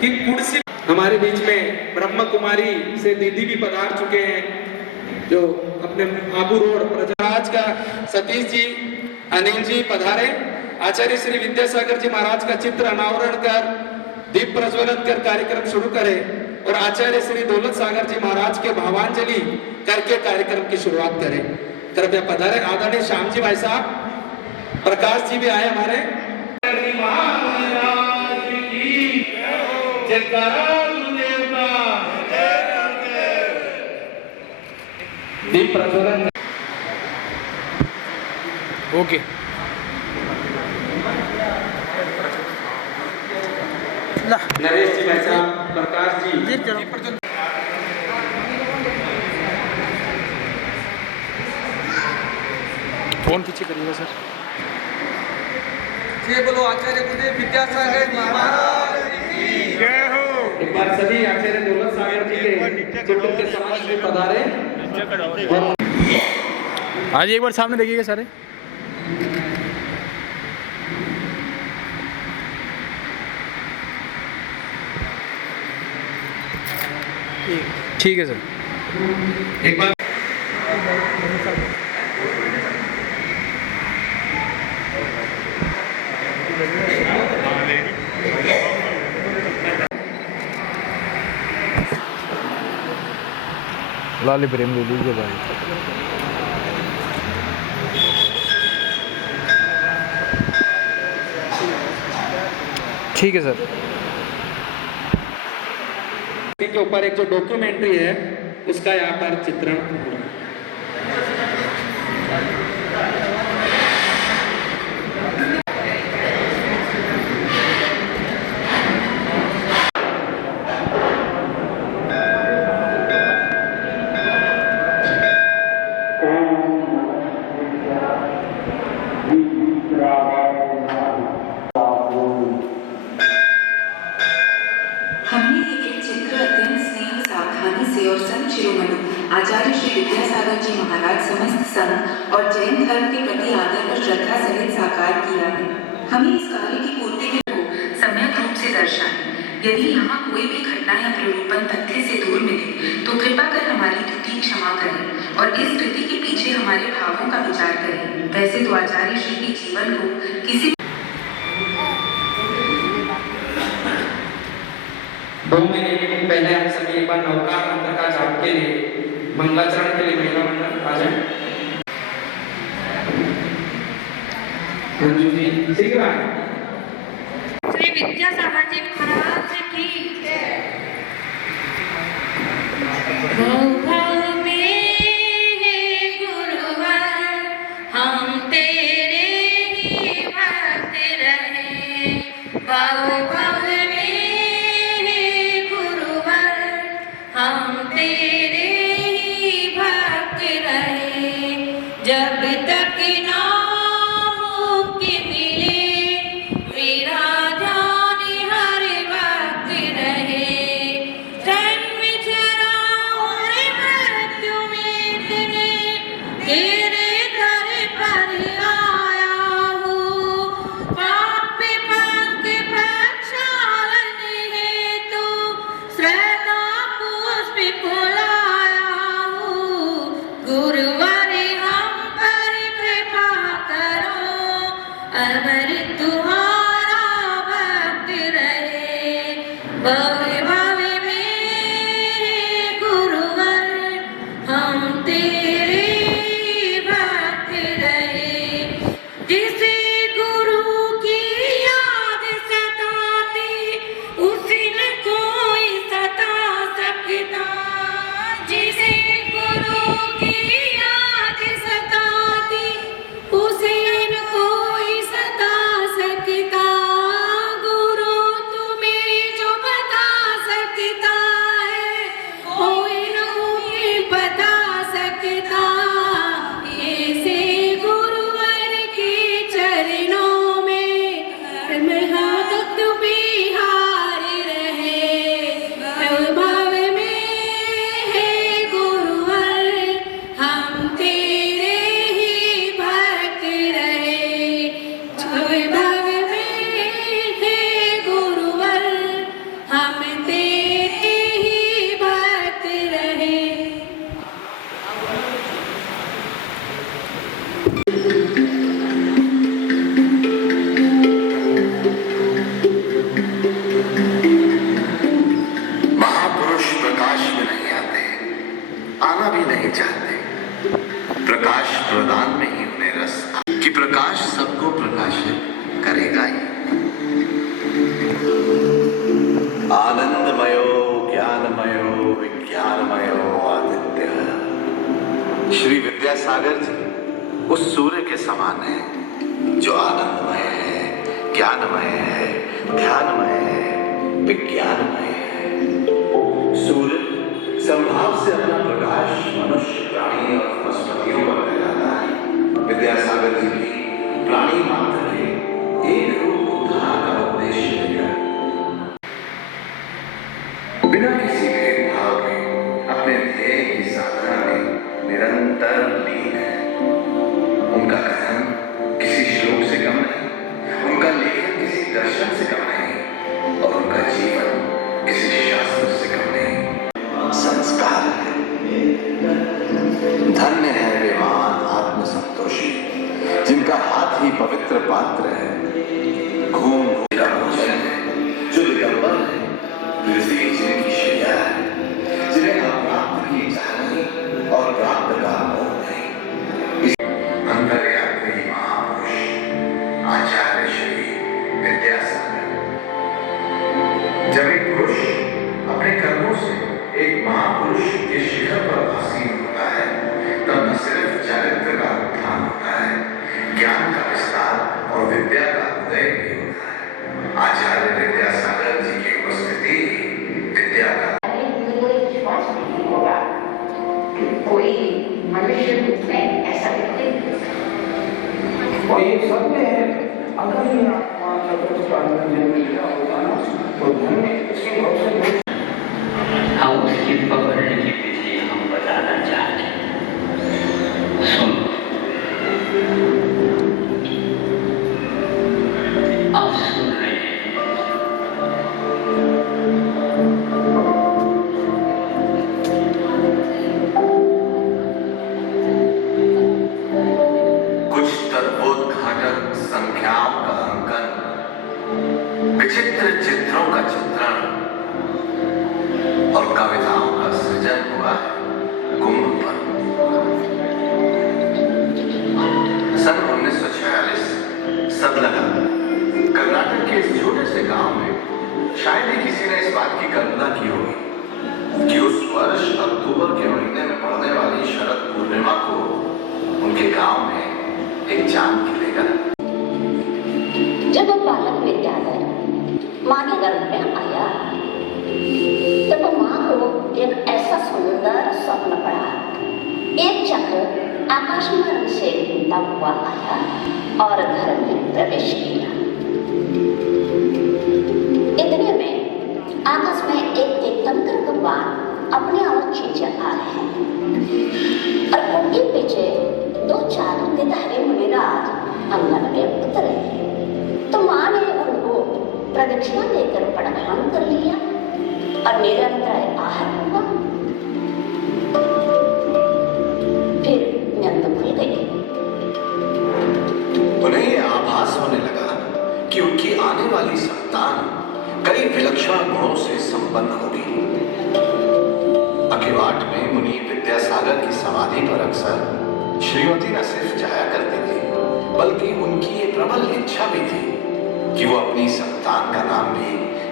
कि कुर्सी हमारे बीच में ब्रह्म कुमारी से दीदी भी पधार चुके हैं, जो अपने आबू रोड प्रजराज का सतीश जी, अनिल जी पधारे। आचार्य श्री विद्यासागर जी महाराज का चित्र अनावरण कर दीप प्रज्वलित कर कार्यक्रम शुरू करें और आचार्य श्री दौलत सागर जी महाराज के भावांजलि करके कार्यक्रम की शुरुआत करें। कृपया पधारे। आदरणीय श्याम जी भाई साहब, प्रकाश जी भी आए हमारे। दीप प्रज्वलन। ओके, नरेश जी भाई साहब, प्रकाश जी, फोन पीछे करिएगा सर। जय बोलो आचार्य गुरुदेव विद्यासागर जी महाराज की जय हो। एक बार सभी आचार्य दौलत सागर जी के चित्रों के समक्ष में पधारे। आज एक बार सामने देखिएगा सारे। ठीक है सर। एक बार लाली प्रेम ले लीजिए भाई। ठीक है सर। के ऊपर एक जो डॉक्यूमेंट्री है उसका यहाँ पर चित्रण। आचार्य श्री विद्यासागर जी महाराज समस्त संघ और जैन धर्म के प्रति आदर और श्रद्धा सहित साकार किया है। हमें इस कार्य की पूर्ति को सम्यक रूप से दर्शाएं। यदि यहाँ कोई भी घटना या प्ररूपण तथ्य से दूर मिले तो कृपा कर हमारी त्रुटि क्षमा करें और इस कृति के पीछे हमारे भावों का विचार करें। वैसे तो आचार्य श्री के जीवन को किसी 2 मिनट पहले हम सभी एक बार नवकार मंत्र का जाप के लिए मंगलाचरण के लिए महिला मंडल आ जाए। श्री विद्यासागर जी महाराज की हम तेरे ही भक्त रहे। हम तेरे ही भक्त रहे। जब तक ना मुक्ति मिले मेरा ध्यान हर वक्त रहे। जन्म जरा और मृत्यु मिटने तेरे दर पर आया हूँ। पाप पंख प्रक्षालन हेतु श्रद्धा पुष्प फुलाया हूँ। गुरुवर हम पर कृपा करो, अमर तुम्हारा भक्त रहे। भव भव में गुरुवर हम तेरे भक्त रहे। जिसे गुरु की याद सताती उसे न कोई सता सकता। जिसे गुरु की याद सताती उसे न कोई सता सकता। गुरु तुम्हें जो बता नहीं चाहते। प्रकाश प्रदान में ही उन्हें रस कि प्रकाश सबको प्रकाशित करेगा ही। आनंदमयो ज्ञानमयो विज्ञानमयो आदित्य। श्री विद्यासागर जी उस सूर्य के समान है जो आनंदमय है, ज्ञानमय है, ध्यानमय है, विज्ञानमय है। सूर्य संभाव से अपना प्रकाश मनुष्य, प्राणी और वनस्पतियों पर फैलाता है। विद्यासागर जी की प्राणी मात्र के एक रूप उद्धार का उपदेश देकर बिना किसी भेदभाव के अपने ध्येय की साधना में निरंतर लीन है। उनका कथन किसी श्लोक से कम नहीं, उनका लेखन किसी दर्शन से कम नहीं और उनका जीवन किसी शास्त्र से कम नहीं। संस्कार है। धन्य है वे महान आत्मसंतोषी जिनका हाथ ही पवित्र पात्र है। घूम का भोजन है जो दिगंबर है, जिनकी शैया है, जिन्हें अप्राप्त की चाह नहीं और प्राप्त का मोह नहीं। अंतर्यात्री महापुरुष आचार्य श्री विद्यासागर। जब एक पुरुष अपने कर्मों से एक महापुरुष के शिखर पर आसीन होता है तब न सिर्फ चारित्र का उत्थान होता है, ज्ञान का विस्तार और विद्या का उदय भी होता है। आचार्य विद्यासागर जी की उपस्थिति विद्या का विश्वास नहीं होगा कि कोई मनुष्य में ऐसा व्यक्ति और ये सत्य है। अगर ये आत्मा चतुर्थ का जन्म लिया होगा ना तो धन्य उसकी अवसर हम उसकी पकड़ने की विधि हम बताना चाहते हैं। सुन, आप सुन रहे हैं। कुछ तत्वोद्घाटक संख्याओं का अंकन, विचित्र चित्रों का चित्रण और कविताओं का सृजन हुआ है कुंभ पर। सन 1946 सब लगा कर्नाटक के इस छोटे से गांव में शायद ही किसी ने इस बात की कल्पना की होगी कि उस वर्ष अक्टूबर के महीने में पड़ने वाली शरद पूर्णिमा को उनके गांव में एक चांद खिलेगा। जब बालक विद्याधर माँ के गर्भ में आया तब माँ को एक ऐसा सुंदर स्वप्न पड़ा। एक चक्र आकाश में रंग से घूमता हुआ आया और घर में प्रवेश किया। इतने में आकाश में एक तीर्थंकर भगवान अपने और खींचे आ रहे हैं और उनके पीछे 2-4 दिधारे मुनिराज अंगन में उतरे। तो माँ ने उनको प्रदक्षिणा देकर प्रणाम कर लिया और निरंतर आहार हुआ। फिर नींद खुल गई। उन्हें यह आभास होने लगा कि उनकी आने वाली संतान कई विलक्षण गुणों से संपन्न होगी। अखिवाट में मुनि विद्यासागर की समाधि पर अक्सर श्रीमती न सिर्फ जाया करती थी बल्कि उनकी ये प्रबल इच्छा भी थी कि वो अपनी संतान का नाम भी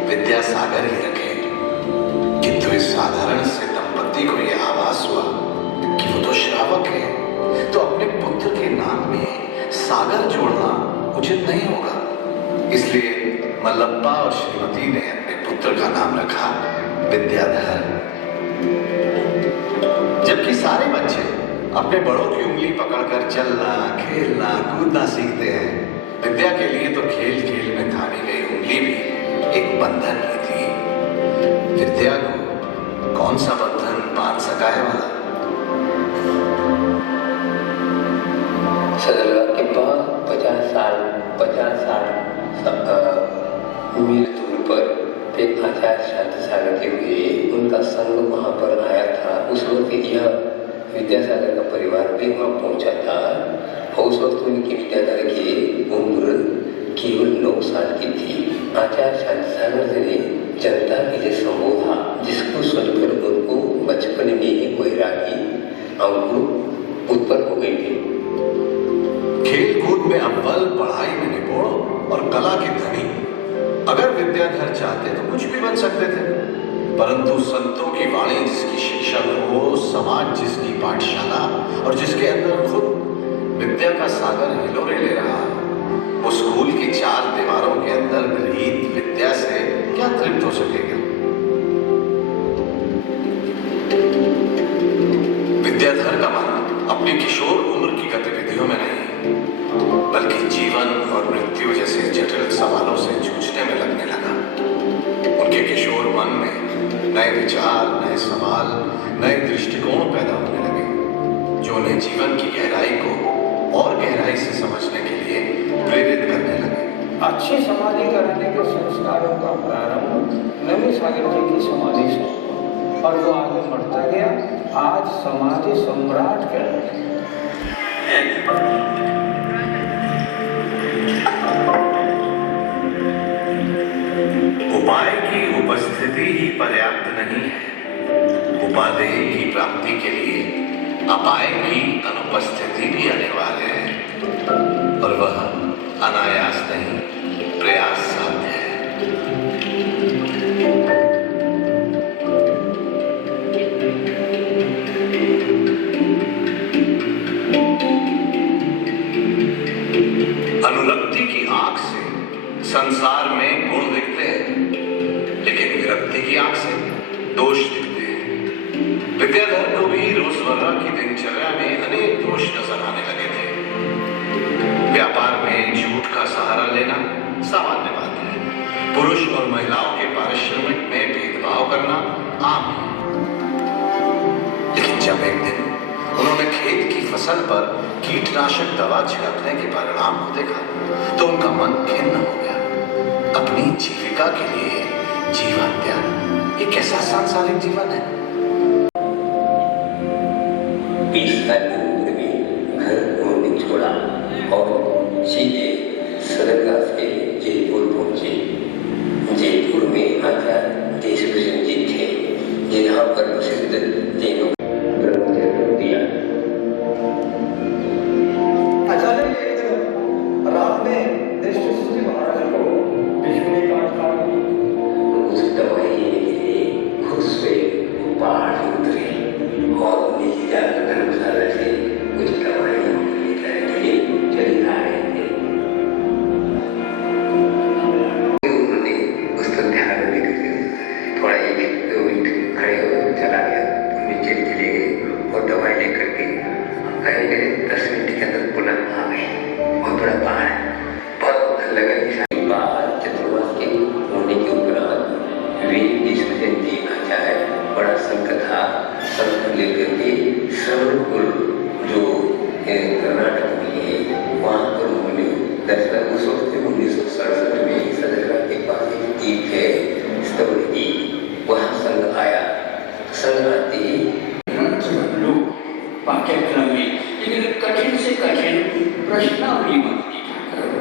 विद्यासागर ही रखे। किंतु इस साधारण से दंपति को यह आभास हुआ कि वो तो श्रावक है, तो अपने पुत्र के नाम में सागर जोड़ना उचित नहीं होगा। इसलिए मल्लप्पा और श्रीमती ने अपने पुत्र का नाम रखा विद्याधर। जबकि सारे बच्चे अपने बड़ों की उंगली पकड़कर चलना, खेलना, कूदना सीखते हैं, विद्या के लिए तो खेल खेल में थामी गई उंगली भी एक बंधन ही थी। विद्या को कौन सा बंधन बांध सका है वाला? सदरवा के बाद 50 साल मील दूर पर एक आचार्य शांति सागर के हुए उनका संग वहाँ पर आया था। उस वक्त यह विद्यासागर का परिवार भी वहाँ पहुँचा था और उस वक्त उनकी विद्याधर की उम्र केवल 9 साल की थी। आचार्य शांति सागर जी ने जनता के लिए संबोधा जिसको सुनकर उनको बचपन में ही वैरागी अंकुर उत्पन्न हो गई थी। खेल कूद में अव्वल, पढ़ाई में निपुण और कला के धनी अगर विद्याधर चाहते तो कुछ भी बन सकते थे, परंतु संतों की वाणी जिसकी शिक्षा हो, समाज जिसकी पाठशाला और जिसके अंदर खुद विद्या का सागर हिलोरे ले रहा, वो स्कूल की 4 दीवारों के अंदर गृहीत विद्या से क्या तृप्त हो सकेगा? विद्याधर का मन अपनी किशोर उम्र की गतिविधियों में नहीं, बल्कि जीवन और मृत्यु जैसे जटिल सवालों से जूझने में लगने लगा। उनके किशोर मन में नए विचार, नए सवाल, नए दृष्टिकोण पैदा होने लगे, जो उन्हें जीवन की गहराई को और गहराई से समझने के लिए प्रेरित करने लगे। अच्छी समाधि कराने के संस्कारों का प्रारंभ नवी सागर जी की समाधि से और वो आगे बढ़ता गया, आज समाधि सम्राट कहलाते हैं। उपाय की उपस्थिति ही पर्याप्त नहीं है, उपादेय की प्राप्ति के लिए अपाय की अनुपस्थिति भी अनिवार्य है, और वह अनायास नहीं, प्रयास साध्य है। अनुरक्ति की आंख से संसार में गुण दिखते हैं, लेकिन विरक्ति की आंख से दोष दिखते हैं। विद्याधर को भी रोजमर्रा की दिनचर्या में अनेक दोष नजर आने लगे थे। व्यापार में झूठ का सहारा लेना सामान्य बात है, पुरुष और महिलाओं के पारिश्रमिक में भेदभाव करना आम है। लेकिन जब एक दिन उन्होंने खेत की फसल पर कीटनाशक दवा छिड़कने के परिणाम को देखा, तो उनका मन खिन्न हो गया। अपनी जीविका के लिए जीवन त्याग, ये कैसा सांसारिक जीवन है? इस उम्र में घर उन्होंने छोड़ा और सीधे सरगा से जयपुर पहुंचे। जयपुर में आचार्य देशभूषण जी थे, जिन्हां पर प्रसिद्ध जैनों ब्रह्मचर्य दिया। अचानक रात में देशभूषण जी महाराज को बिजली काट उस दवाई लेने के लिए खुद से पहाड़ उतरे और नीचे जाकर धर्मशाला से कुछ दवाइयां लेकर के लिए चले आ रहे थे। उन्होंने उसको ध्यान में लेकर थोड़ा 1-2 मिनट खड़े होकर चला गया, नीचे चले गए और दवाई लेकर के करीब 10 मिनट के अंदर पुनः आ गए। बहुत बड़ा पहाड़ है, बहुत लगा कि बाहर चतुर्मास के होने के उपरांत वे देशभूषण जी आचार्य बड़ा संकट था, संकट लेकर के श्रवणकुल जो कर्नाटक में है, वहाँ पर उन्होंने दर्शन उस वक्त 1967 में सदरगा के पास एक द्वीप है स्तवरी, वहाँ संघ आया। संघ आते ही लोग पाठ्यक्रम में लेकिन कठिन से कठिन प्रश्नावली मत लिखा करो,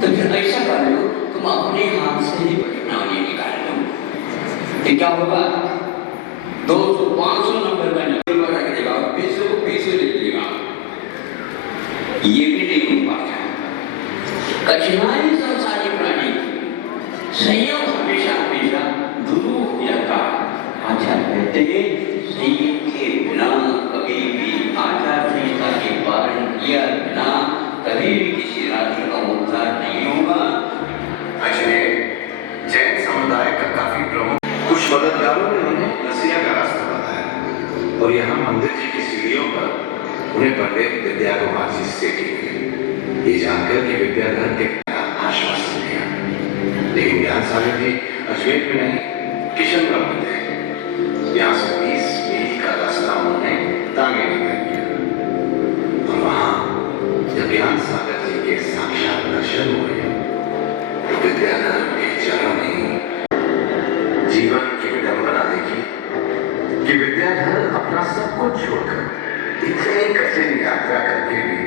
तो फिर ऐसा कर लो तुम अपने हाथ से ही प्रश्नावली निकाल लो, तो क्या होगा? 200-500 नंबर का नंबर रख देगा, 20 को 20 लिख देगा। ये भी नहीं हो पाता। कठिनाई संसारी प्राणी संयम हमेशा हमेशा गुरु हो जाता। आचार्य कहते हैं संयम के बिना कभी भी आचार संहिता के पालन किया बिना कभी भी किसी राष्ट्र का उद्धार नहीं होगा। अजमेर जैन समुदाय का काफी प्रमुख कुछ मददगारों ने उन्हें नसीहा का रास्ता बताया, और यहाँ मंदिर जी की सीढ़ियों पर उन्हें पंडित विद्या कुमार जी से मिले। ये जानकर कि विद्याधर ने आश्वासन दिया, लेकिन ज्ञान सागर जी अजमेर में नहीं, किशनगढ़ में थे। यहाँ से 20 मील का रास्ता उन्होंने तांगे में तय किया, और वहाँ जब ज्ञान सागर जी के साक्षात दर्शन हुए, तो विद्याधर के चरणों में जीवन की विडंबना देखी कि विद्याधर अपना सब कुछ छोड़कर इतनी कठिन यात्रा करके भी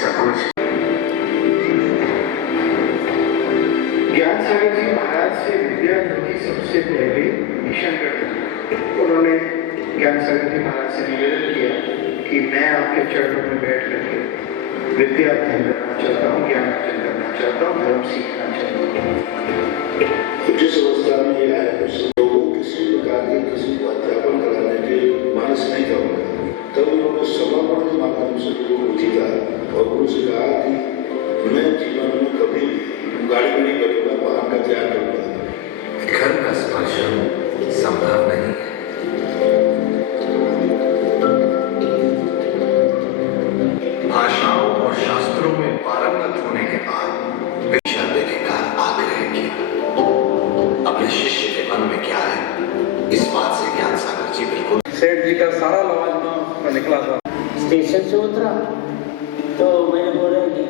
सब कुछ। ज्ञान सागर जी महाराज से विद्याधर की सबसे पहले किशनगढ़ उन्होंने ज्ञान सागर जी महाराज से निवेदन किया कि मैं आपके चरणों में बैठ करके विद्या अध्ययन करना चाहता हूँ, ज्ञान अर्जन करना चाहता हूँ, धर्म सीखना चाहता हूँ। जिस अवस्था में ये आए उस लोगों किसी प्रकार के किसी को अध्यापन कराने के मानस नहीं करूँगा। तब उन्होंने समर्पण के माध्यम से गुरु को जीता और गुरु से कहा कि मैं जीवन में कभी गाड़ी में नहीं करूँगा, वाहन का त्याग करूँगा। घर का स्पर्शन संभव नहीं है। भाषाओं और शास्त्रों में पारंगत होने के बाद दीक्षा देने का आग्रह किया। अपने शिष्य के मन में क्या है, इस बात से ज्ञान सागर जी बिल्कुल। सेठ जी का सारा लवाजमा निकला था। स्टेशन से उतरा तो मैंने बोला कि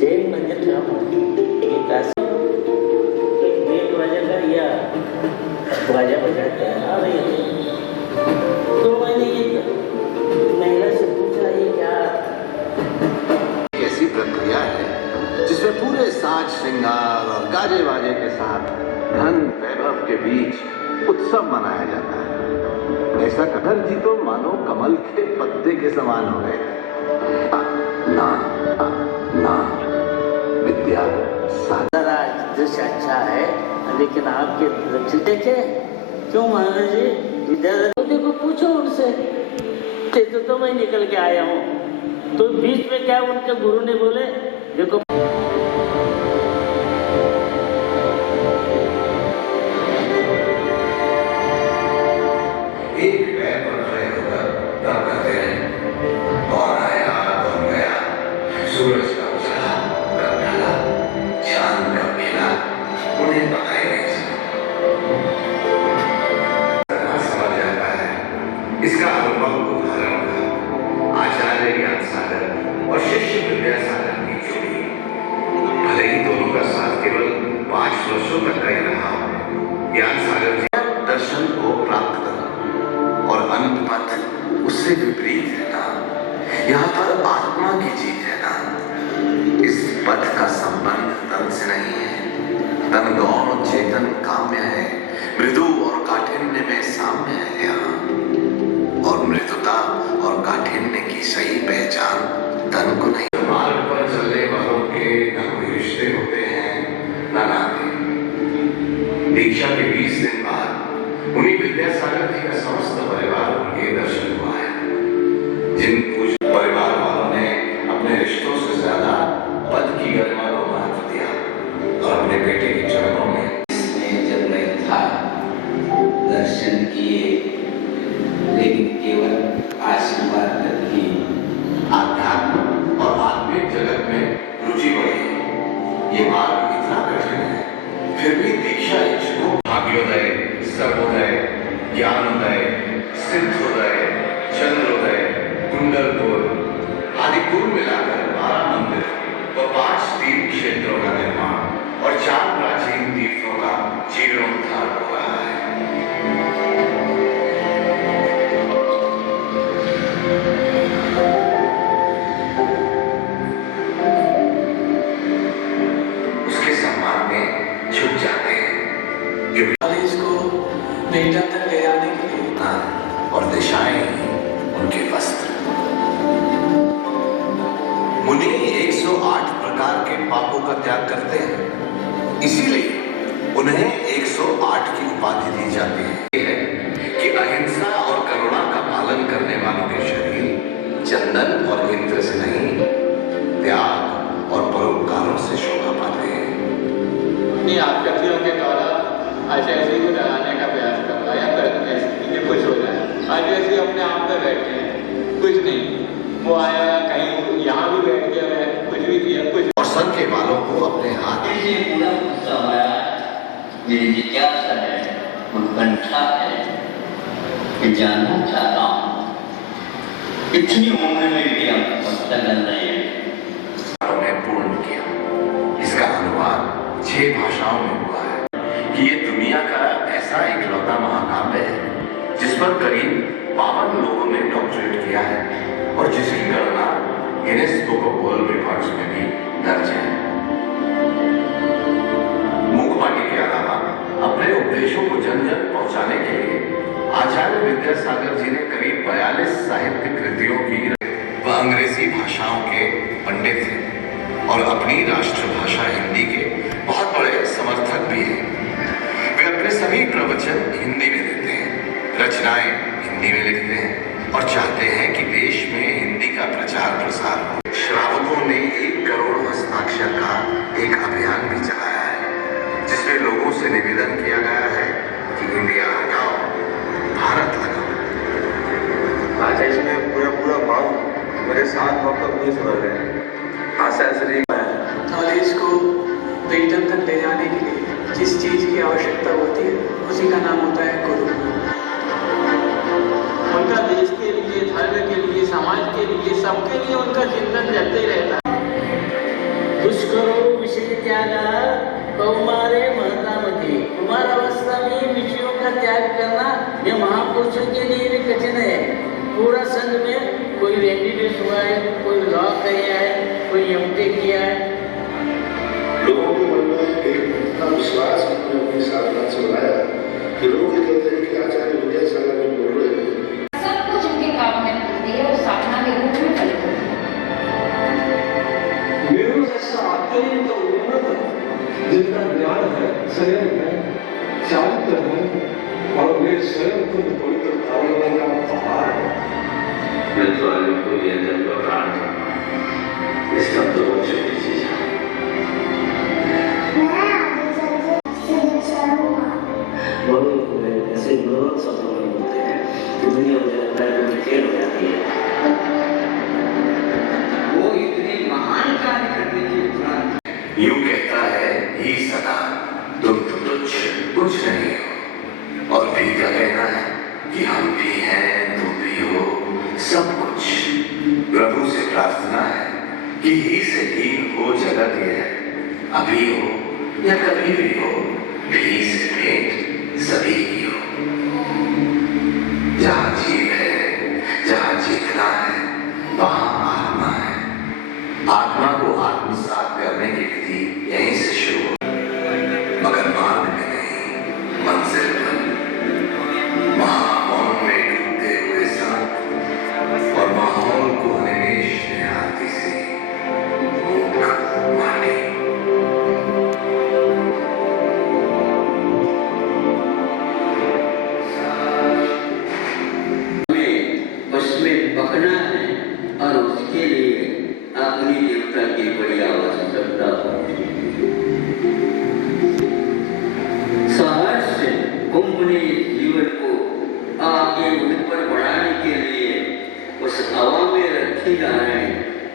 जैन मंदिर क्या ये पैसा एक बजे का या बाजा बजाते हैं आ रही है। तो मैंने ये महिला से पूछा ये क्या ऐसी प्रक्रिया है जिसमें पूरे साज श्रृंगार और गाजे बाजे के साथ धन वैभव के बीच उत्सव मनाया जाता है। ऐसा कदर जी तो मानो कमल के पत्ते के समान हो गए। ना ना विद्या साधना दृश्य अच्छा है, लेकिन आपके दृष्टि देखे क्यों महाराज जी विद्याधर देखो पूछो उनसे। तो मैं निकल के आया हूँ तो बीच में क्या उनके गुरु ने बोले देखो एक पैर पर खड़े होकर तब कहते हैं कौन आया कौन गया, सूरज कब चढ़ा कब ढला, चांद कब खिला, उन्हें पता ही नहीं चला। समझ जाता है इसका अनुभव उदाहरण था आचार्य ज्ञान सागर और शिष्य विद्या सागर की जोड़ी। भले ही दोनों का साथ केवल 5 वर्षों तक का ही रहा, ज्ञान सागर दर्शन को प्राप्त कर और अंत पथ उससे विपरीत रहना, यहाँ पर आत्मा की जीत रहना। इस पथ का संबंध तन से नहीं है, तन गौण और चेतन काम्य है, मृदु और काठिन्य में साम्य है यहाँ। और मृदुता और काठिन्य की सही पहचान तन को नहीं। मार्ग पर चलने वालों के न कोई रिश्ते होते हैं न नाते। दीक्षा के 20 दिन बाद उन्हीं विद्यासागर जी का समस्त परिवार उनके दर्शन को आया। जिन पूज्य परिवार वालों ने अपने रिश्तों से ज्यादा पद की गरिमा को महत्व दिया और अपने बेटे के चरणों में इसमें जब मैं था दर्शन किए, लेकिन केवल आशीर्वाद तक ही। आध्यात्म और आत्मिक जगत में रुचि बढ़ी। ये मार्ग इतना कठिन है, फिर भी दीक्षा इच्छुकों भाग्योदय, सर्वोदय, ज्ञानोदय, सिद्धोदय, चंद्रोदय, कुंडलपुर आदि कुल मिलाकर 12 मंदिर व 5 तीर्थ क्षेत्रों का निर्माण और 4 प्राचीन तीर्थों का जीर्णोद्धार हो रहा है। उसके सम्मान में झुक जाते हैं बेटा तक ले जाने के लिए और दिशाएं उनके वस्त्र। मुनि 108 प्रकार के पापों का त्याग करते हैं, इसीलिए उन्हें 108 की उपाधि दी जाती है कि अहिंसा और करुणा का पालन करने वालों के शरीर चंदन और इंद्र से नहीं, त्याग और परोपकारों से शोभा पाते हैं। आकृतियों के द्वारा ऐसे ऐसे को डराने का प्रयास करता है या करते हैं कुछ हो जाए। आज ऐसे अपने आप में बैठे हैं, कुछ नहीं। वो आया कहीं यहाँ भी बैठ गया, कुछ भी किया कुछ। और सन के बालों को अपने हाथ में पूरा गुस्सा आया। मेरी जिज्ञासा है, उत्कंठा है कि जानना चाहता हूँ इतनी उम्र में भी आप पता कर रहे हैं। पूर्ण किया। इसका अनुवाद 6 भाषाओं में हुआ है कि ये दुनिया का ऐसा इकलौता महाकाव्य है जिस पर करीब 52 लोगों ने डॉक्टरेट किया है और जिसकी गणना Guinness book of world records में भी दर्ज है। मूक बाटी के अलावा अपने उपदेशों को जन जन पहुंचाने के लिए आचार्य विद्यासागर जी ने करीब 42 साहित्य कृतियों की वह अंग्रेजी भाषाओं के पंडित थे और अपनी राष्ट्रभाषा हिंदी के बहुत बड़े समर्थक भी हैं। वे अपने सभी प्रवचन हिंदी में देते हैं, रचनाएं हिंदी में लिखते हैं और चाहते हैं कि देश में हिंदी का प्रचार प्रसार हो। श्रावकों ने 1 करोड़ हस्ताक्षर का एक अभियान भी चलाया है, जिसमें लोगों से निवेदन किया गया है कि इंडिया हटाओ, भारत लगाओ। अच्छा, इसमें पूरा भाव मेरे साथ भक्त नहीं सुन रहे हैं। नॉलेज को विजडम तक ले जाने के लिए जिस चीज़ की आवश्यकता होती है उसी का नाम होता है गुरु। उनका देश के लिए, धर्म के लिए, समाज के लिए, सबके लिए उनका चिंतन रहते ही रहता है। दुष्करो विषय त्यागा कौमारे महतामती। कुमार अवस्था में विषयों का त्याग करना ये महापुरुषों के लिए भी कठिन है। पूरा संघ में कोई एमबीबीएस हुआ है, कोई लॉ किया है, कोई एमटे किया है। लोगों के मन में एक इतना विश्वास अपनी साधना से लाया कि लोग ये कहते हैं कि आचार्य विद्यासागर जो बोल रहे हैं सब कुछ उनके काम में होती है और साधना के रूप में फलित होती है। मेरे जैसा आचार्य तो जिनका ज्ञान है, संयम है, चारित्र है और वे स्वयं खुद पवित्र भावना का पहाड़ है। मैं तो आगे को ये जब प्राण था, इसका तो बहुत छोटी चीज है। ऐसे बहुत शब्दों में बोलते हैं कि दुनिया मुझे लगता है कि खेल हो जाती है। वो इतनी महान कार्य करने के उपरांत यूं कहता है ही सदा, तुम तो तुच्छ कुछ नहीं हो, और भी क्या कहना है कि हम भी हैं, तुम भी हो, सब कुछ। प्रभु से प्रार्थना है कि ही से हीन हो जगत यह, अभी हो या कभी भी हो, भी से भेंट सभी की हो। जहाँ जीव है, जहाँ चेतना है, वहाँ आत्मा है। आत्मा को आत्मसात करने की विधि यहीं से शुरू हो, मगर मार्ग में नहीं, मंजिल पर। महामौन में डूबते हुए सांप और माहौल को निवेश में आती सी भूख माटी। उसमें पकना है और उसके लिए अपनी देवता की बड़ी आवश्यकता होती है। सहर्ष कुंभ ने जीवन को आगे ऊपर बढ़ाने के लिए उस हवा में रखे जा रहे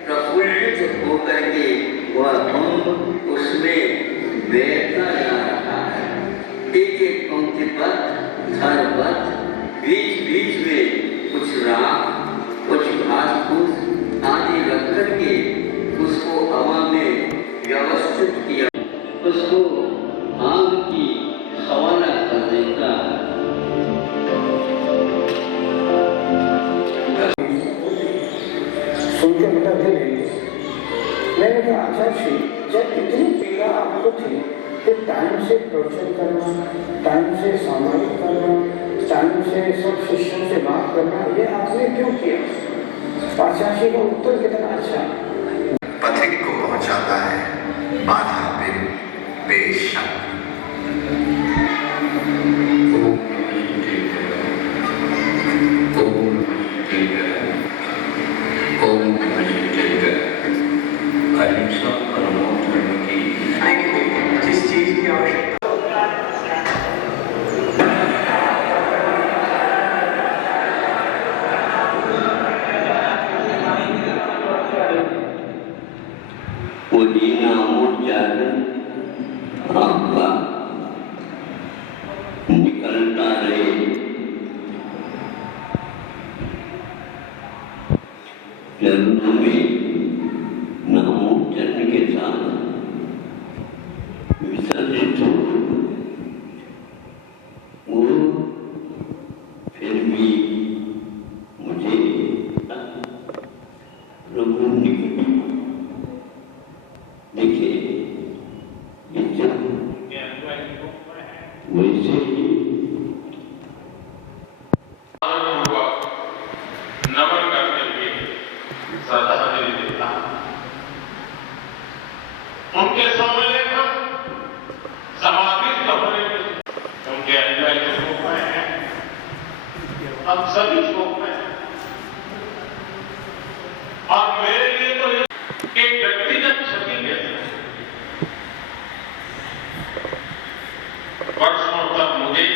प्रफुल्लित होकर के वह कुंभ उसमें बैठता जा रहा है। एक एक पंक्ति पर धरबद्ध, बीच बीच में कुछ राख, कुछ घास फूस आदि रख करके उसको हवा में व्यवस्थित किया, उसको आग की हवाला कर देता है। सुन के बेटा दिल है। मैंने कहा आचार्य जी, जब इतनी पीड़ा आपको थी कि टाइम से प्रवचन करना, टाइम से सामाजिक करना, टाइम से सब शिष्यों से बात करना, ये आपने क्यों किया? आचार्य का उत्तर कितना अच्छा। पथिक को पहुंचाता है बाधा बिन बेशक। अहिंसा परमो धर्म की जिस चीज़ की आवश्यकता आपका निकलता रहे। चरणों में नामोच्चारण के साथ विसर्जित हो, वो फिर भी मुझे प्रभु निकट दिखे। वैसे ही हम सभी शोक में हैं। और मेरे लिए तो एक व्यक्तिगत क्षति के वर्षों तक मुझे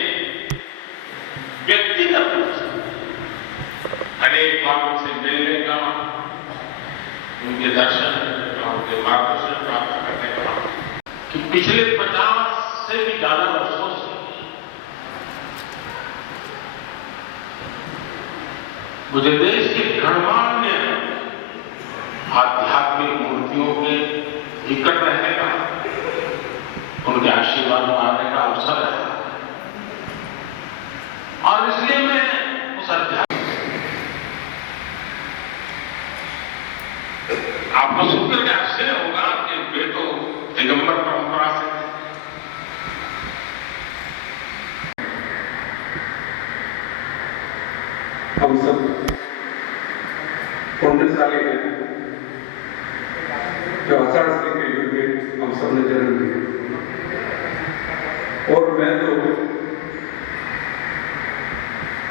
व्यक्तिगत रूप से अनेक बार से मिलने का, उनके दर्शन करने का, उनके मार्गदर्शन प्राप्त करने का, कि पिछले 50 से भी ज्यादा वर्षों से मुझे देश की गणमान्य आध्यात्मिक मूर्तियों के निकट रहने का, उनके आशीर्वाद पाने का अवसर है। और इसलिए मैं उस अध्यात्म आपको सुनकर के आश्चर्य होगा कि वे तो दिगंबर परंपरा से, हम सब पुण्यशाली हैं जो आषाढ़ श्री के युग में हम सब ने जन्म लिया। और मैं तो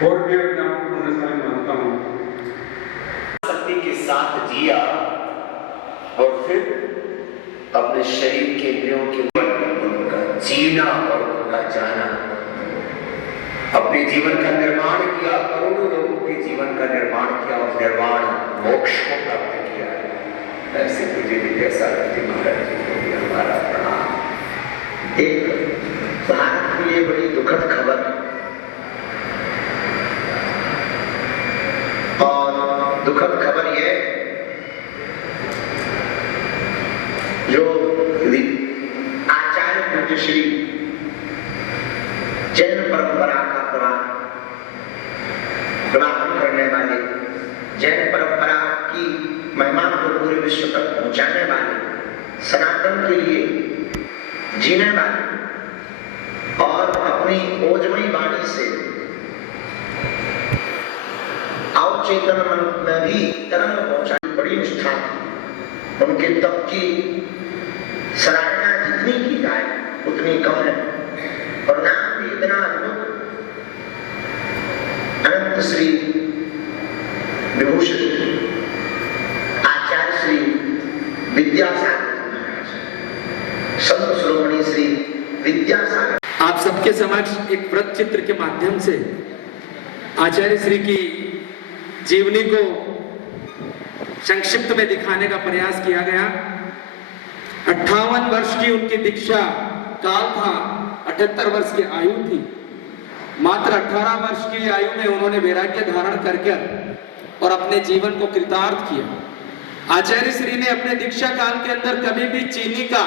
और भी अपने आप को पुण्यशाली मानता हूँ। शक्ति के साथ जिया और फिर अपने शरीर के इंद्रियों के उनका जीना और उनका जाना, अपने जीवन का निर्माण किया, करोड़ों लोगों के जीवन का निर्माण किया और निर्वाण मोक्ष को प्राप्त किया। ऐसे पूज्य विद्यासागर जी महाराज जी को भी हमारा प्रणाम। एक भारत के लिए बड़ी दुखद खबर, और दुखद खबर यह जो आचार्य पूज्य श्री जैन परंपरा का प्रवर्तन करने वाले, जैन परंपरा की महिमा को पूरे विश्व तक पहुंचाने वाले, सनातन के लिए जीने वाले और अपनी ओजमयी वाणी से अवचेतन मन में भी तरंग पहुंचाई बड़ी निष्ठा थी। उनके तप की सराहना जितनी की जाए उतनी कम है। और नाम भी इतना अद्भुत, अनंत श्री विभूषण आचार्य श्री विद्यासागर महाराज, संत शिरोमणि श्री विद्यासागर। आप सबके समक्ष एक व्रत चित्र के माध्यम से आचार्य श्री की जीवनी को संक्षिप्त में दिखाने का प्रयास किया गया। 58 वर्ष की उनकी दीक्षा काल था, 78 वर्ष की आयु थी। मात्र 18 वर्ष की आयु में उन्होंने वैराग्य धारण करके और अपने जीवन को कृतार्थ किया। आचार्य श्री ने अपने दीक्षा काल के अंदर कभी भी चीनी का,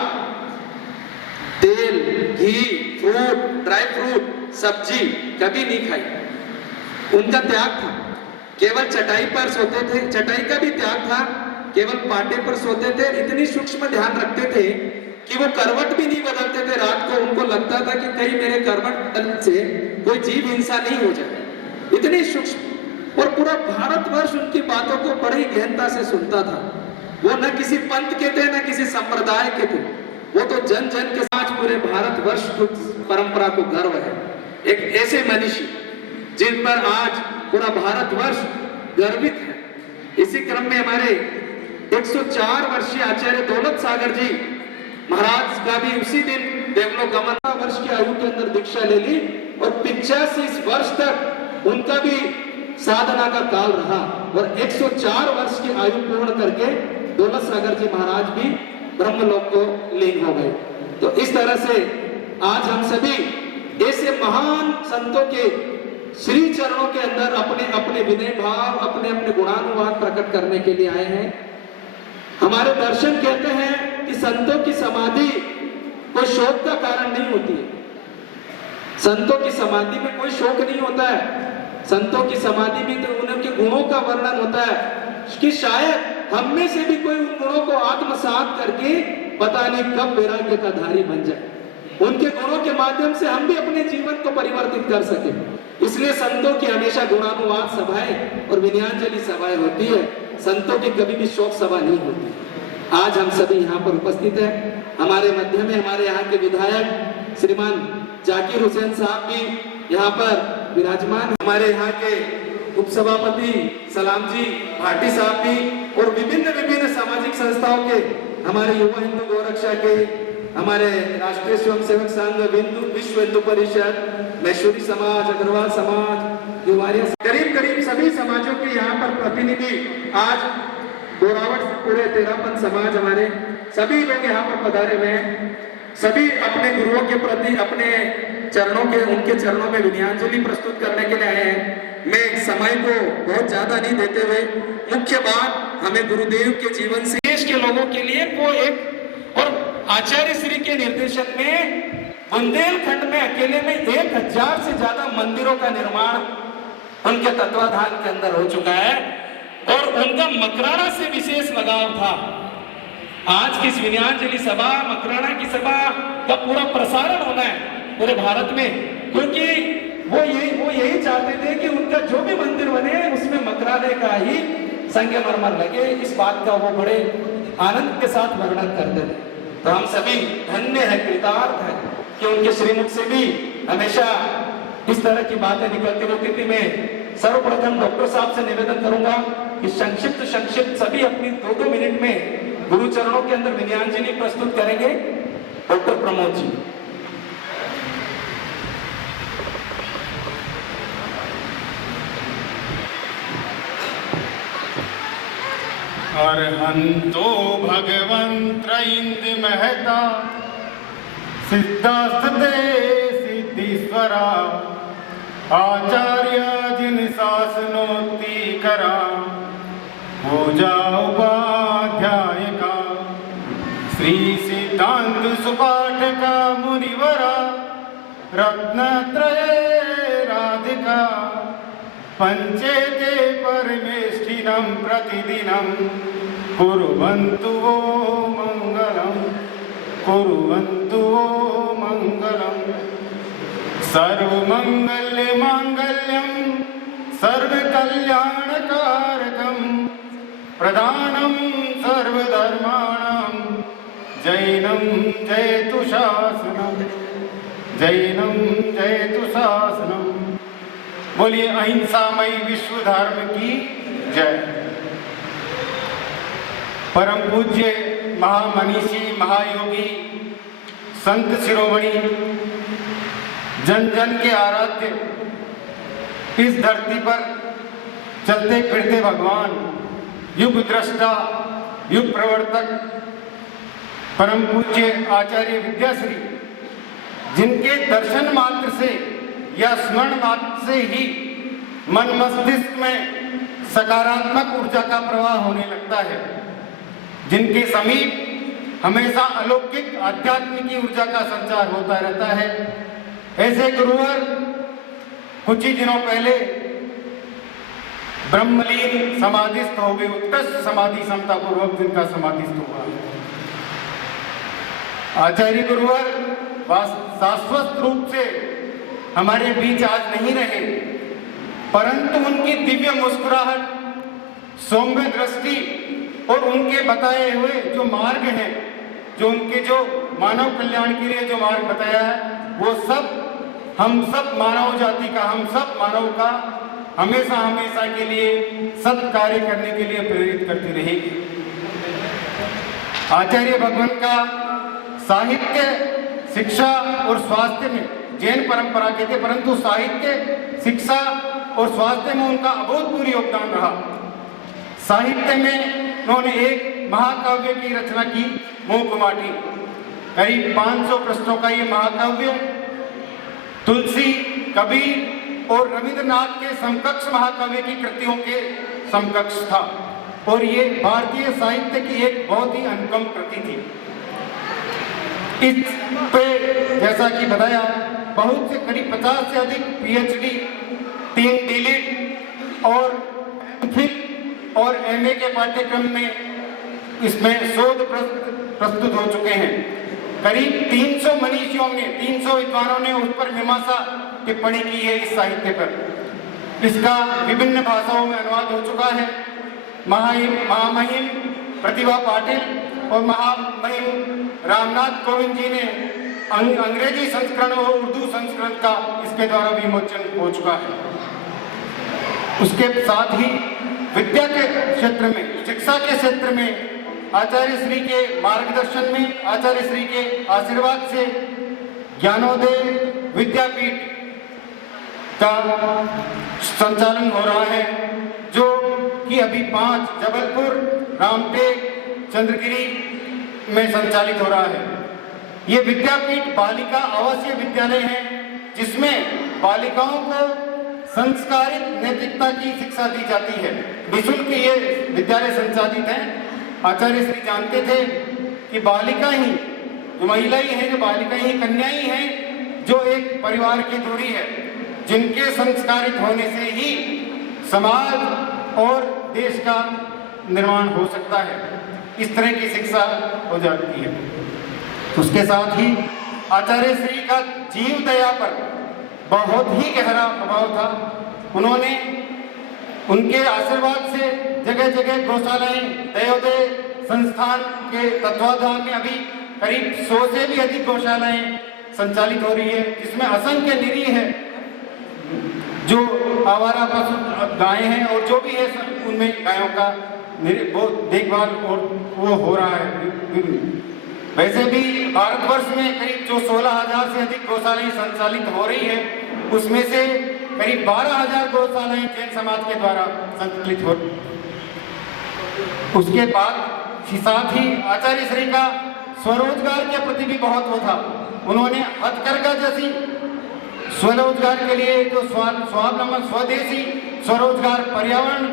तेल, घी, फ्रूट, ड्राई फ्रूट, सब्जी कभी नहीं खाई। उनका त्याग था, केवल चटाई पर सोते थे, चटाई का भी त्याग था, केवल पाटे पर सोते थे। इतनी सूक्ष्म ध्यान रखते थे कि वो करवट भी नहीं बदलते थे। रात को उनको लगता था कि कहीं मेरे करवट बदलने से कोई जीव हिंसा नहीं हो जाए, इतनी सूक्ष्म। और पूरा भारतवर्ष उनकी बातों को बड़ी गहनता से सुनता था। वो न किसी पंथ के थे, न किसी संप्रदाय के थे, वो तो जन जन के साथ पूरे भारतवर्ष की परंपरा को गर्व है। एक ऐसे मनीषी जिन पर आज पूरा भारतवर्ष गर्वित है। इसी क्रम में हमारे 104 वर्षीय आचार्य दौलत सागर जी महाराज का भी उसी दिन देवलोकगमन वर्ष की आयु के अंदर दीक्षा ले ली और 85 वर्ष तक उनका भी साधना का काल रहा और 104 वर्ष की आयु पूर्ण करके दौलत सागर जी महाराज भी ब्रह्मलोक को लीन हो गए। तो इस तरह से आज हम सभी ऐसे महान संतों के श्री चरणों के अंदर अपने अपने विनय भाव, अपने अपने गुणानुवाद प्रकट करने के लिए आए हैं। हमारे दर्शन कहते हैं कि संतों की समाधि कोई शोक का कारण नहीं होती है। संतों की समाधि में कोई शोक नहीं होता है। संतों की समाधि में तो उनके गुणों का वर्णन होता है कि शायद हम में से भी कोई उन गुणों को आत्मसात करके पता नहीं कब वैराग्य का धारी बन जाए। उनके गुणों के माध्यम से हम भी अपने जीवन को परिवर्तित कर सके। इसलिए संतों की हमेशा गुणानुवाद सभाएं और विनयांजलि सभाएं होती है। संतों की कभी भी शोक सभा नहीं होती। आज हम सभी यहाँ पर उपस्थित हैं। हमारे मध्य में हमारे यहाँ के विधायक श्रीमान जाकिर हुसैन साहब भी यहाँ पर विराजमान। हमारे यहाँ के उपसभापति सलाम जी भाटी साहब भी और विभिन्न सामाजिक संस्थाओं के, हमारे युवा हिंदू गौरक्षा के, हमारे राष्ट्रीय स्वयंसेवक संघ, विश्व हिंदू परिषद, मैसूरी समाज, अग्रवाल समाज, युवारिया, करीब सभी समाजों के यहाँ पर प्रतिनिधि आज गोरावट पूरे तेरापन समाज, हमारे सभी लोग यहाँ पर पधारे हुए हैं। सभी अपने गुरुओं के प्रति अपने उनके चरणों में विनयाञ्जलि प्रस्तुत करने के लिए आए हैं। मैं समय को बहुत ज्यादा नहीं देते हुए मुख्य बात हमें गुरुदेव के जीवन से देश के लोगों के लिए वो एक, और आचार्य श्री के निर्देशन में बुंदेलखंड में अकेले में 1000 से ज्यादा मंदिरों का निर्माण उनके तत्वाधान के अंदर हो चुका है और उनका मकराना से विशेष लगाव था। आज की इस विनयाञ्जलि सभा, मकराना की सभा का पूरा प्रसारण होना है पूरे भारत में, क्योंकि वो यही चाहते थे कि उनका जो भी मंदिर बने उसमें मकराने का ही संगमरमर लगे। इस बात का वो बड़े आनंद के साथ वर्णन करते थे। तो हम सभी धन्य है, कृतार्थ है कि उनके श्रीमुख से भी हमेशा इस तरह की बातें निकलती रहती थी। मैं सर्वप्रथम डॉक्टर साहब से निवेदन करूंगा कि संक्षिप्त सभी अपनी 2-2 मिनट में गुरु चरणों के अंदर विनयाञ्जलि प्रस्तुत करेंगे। डॉक्टर प्रमोद जी। अर्हन्तो भगवन्त्र इंद्र महता सिद्धास्ते सिद्धीश्वरा आचार्य जिन शासनोक्ति करा पूजा उपाध्याय का श्री सिद्धांत सुपाठ का मुनिवरा रत्नत्रये राधिका पंचेते परमेष्ठिनं प्रतिदिनं कुर्वन्तु वो मंगलम सर्वमंगल्य मांगल्यम सर्वकल्याणकारकम प्रधानम सर्वधर्माणां जैनं जयतु शासनम। बोलिए अहिंसामयी विश्व धर्म की जय। परम पूज्य महामनीषी महायोगी संत शिरोमणि जन जन के आराध्य इस धरती पर चलते फिरते भगवान युग दृष्टा युग प्रवर्तक परम पूज्य आचार्य विद्याश्री, जिनके दर्शन मात्र से या स्मरण मात्र से ही मन मस्तिष्क में सकारात्मक ऊर्जा का प्रवाह होने लगता है, जिनके समीप हमेशा अलौकिक आध्यात्मिक ऊर्जा का संचार होता रहता है, ऐसे गुरुवर कुछ ही दिनों पहले ब्रह्मलीन समाधिस्थ हो गए। उत्कृष्ट समाधि क्षमता पूर्वक जिनका समाधिस्थ हुआ। आचार्य गुरुवर शाश्वत रूप से हमारे बीच आज नहीं रहे, परंतु उनकी दिव्य मुस्कुराहट, सौम्य दृष्टि और उनके बताए हुए जो मार्ग हैं, जो उनके जो मानव कल्याण के लिए जो मार्ग बताया है, वो सब हम सब मानव जाति का, हम सब मानव का हमेशा के लिए सत कार्य करने के लिए प्रेरित करती रहेगी। आचार्य भगवान का साहित्य, शिक्षा और स्वास्थ्य में जैन परंपरा के थे, परंतु साहित्य, शिक्षा और स्वास्थ्य में उनका अभूतपूर्व योगदान रहा। साहित्य में उन्होंने एक महाकाव्य की रचना की, मोह कुमाटी। करीब 500 पृष्ठों का ये महाकाव्य तुलसी, कबीर और रविंद्रनाथ के समकक्ष महाकाव्य की कृतियों के समकक्ष था और ये भारतीय साहित्य की एक बहुत ही अनुपम कृति थी। इस पे जैसा कि बताया, बहुत से करीब 50 से अधिक PhD, 3 DLiT और MPhil और MA के पाठ्यक्रम में इसमें शोध प्रस्तुत हो चुके हैं। करीब 300 मनीषियों ने, 300 विद्वानों ने उस पर मीमांसा टिप्पणी की है इस साहित्य पर। इसका विभिन्न भाषाओं में अनुवाद हो चुका है। महामहिम प्रतिभा पाटिल और महामहिम रामनाथ कोविंद जी ने अंग्रेजी संस्करण और उर्दू संस्करण का इसके उनके द्वारा विमोचन हो चुका है। उसके साथ ही विद्या के क्षेत्र में, शिक्षा के क्षेत्र में आचार्य श्री के मार्गदर्शन में, आचार्य श्री के आशीर्वाद से ज्ञानोदय विद्यापीठ का संचालन हो रहा है, जो कि अभी 5 जबलपुर, रामटेक, चंद्रगिरी में संचालित हो रहा है। ये विद्यापीठ बालिका आवासीय विद्यालय है, जिसमें बालिकाओं को संस्कारित नैतिकता की शिक्षा दी जाती है। निःशुल्क ये विद्यालय संचालित है। आचार्य श्री जानते थे कि बालिका ही, जो महिला ही है, जो बालिका ही, कन्या ही है, जो एक परिवार की धुरी है, जिनके संस्कारित होने से ही समाज और देश का निर्माण हो सकता है। इस तरह की शिक्षा हो जाती है। उसके साथ ही आचार्य श्री का जीव दया पर बहुत ही गहरा प्रभाव था। उन्होंने, उनके आशीर्वाद से जगह जगह गौशालाएं, दयोदय संस्थान के तत्वाधान में अभी करीब 100 से भी अधिक गौशालाएं संचालित हो रही है, जिसमें असंख्य निरीह है, जो आवारा पशु गायें हैं और जो भी है उनमें गायों का देखभाल और वो हो रहा है। वैसे भी भारतवर्ष में करीब जो 16,000 से अधिक गौशालाएं संचालित हो रही है, उसमें से करीब 12,000 गौशालाएं जैन समाज के द्वारा संचालित हो। उसके बाद साथ ही आचार्य श्री का स्वरोजगार के प्रति भी बहुत वो था। उन्होंने हथकरघा जैसी स्वरोजगार के लिए जो स्वावलंबन, स्वदेशी स्वरोजगार, पर्यावरण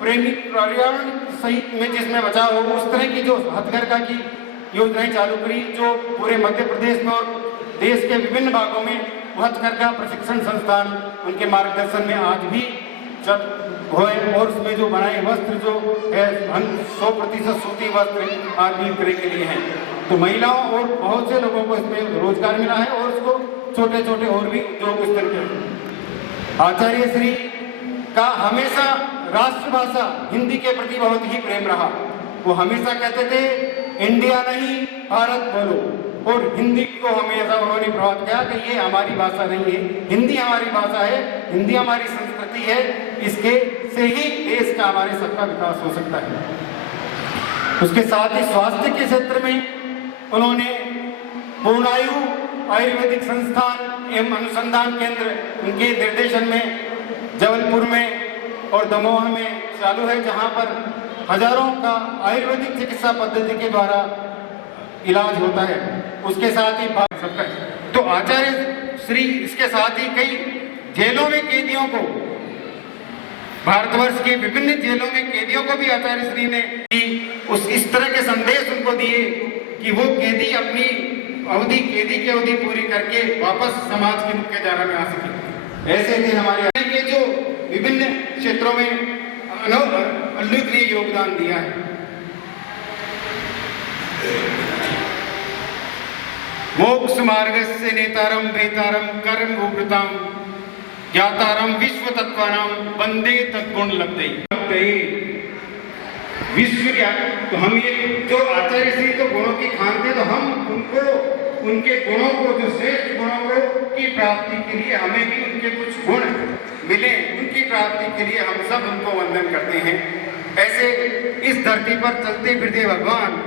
प्रेमी, पर्यावरण सहित में जिसमें बचाव हो, उस तरह की जो हथकरघा की योजनाएं चालू करी, जो पूरे मध्य प्रदेश में और देश के विभिन्न भागों में हथकरघा प्रशिक्षण संस्थान उनके मार्गदर्शन में आज भी जब हुए, और उसमें जो बनाए वस्त्र जो है 100% सूती वस्त्र आज भी विक्रय के लिए हैं। तो महिलाओं और बहुत से लोगों को इसमें रोजगार मिला है, और उसको छोटे छोटे और भी उद्योग इस तरह के। आचार्य श्री का हमेशा राष्ट्रभाषा हिंदी के प्रति बहुत ही प्रेम रहा। वो हमेशा कहते थे, इंडिया नहीं भारत बोलो, और हिंदी को हमेशा उन्होंने प्रभावित किया कि ये हमारी भाषा नहीं है, हिंदी हमारी भाषा है, हिंदी हमारी संस्कृति है, इसके से ही देश का, हमारे सबका विकास हो सकता है। उसके साथ ही स्वास्थ्य के क्षेत्र में उन्होंने पूर्णायु आयुर्वेदिक संस्थान एवं अनुसंधान केंद्र उनके निर्देशन में जबलपुर में और दमोह में चालू है, जहां पर हजारों का आयुर्वेदिक चिकित्सा पद्धति के द्वारा इलाज होता है। उसके साथ ही सबका, तो आचार्य श्री इसके साथ ही कई जेलों में कैदियों को, भारतवर्ष के विभिन्न जेलों में कैदियों को भी आचार्य श्री ने उस इस तरह के संदेश उनको दिए कि वो कैदी अपनी अवधि, कैदी की अवधि पूरी करके वापस समाज की मुख्य धारा में आ सके। ऐसे थे हमारे के जो विभिन्न क्षेत्रों में उल्लेखनीय योगदान दिया है। मोक्ष मार्गस्य नेतारम भ्रेतारम कर्म भूभृताम ज्ञातारम विश्व तत्वानाम वंदे तद्गुण लब्धे। विश्व क्या, तो हम ये जो आचार्य श्री तो गुणों की खान थे, तो हम उनको, उनके गुणों को, जो श्रेष्ठ गुणों को की प्राप्ति के लिए हमें भी उनके कुछ गुण मिले, उनकी प्राप्ति के लिए हम सब उनको वंदन करते हैं। ऐसे इस धरती पर चलते फिरते भगवान,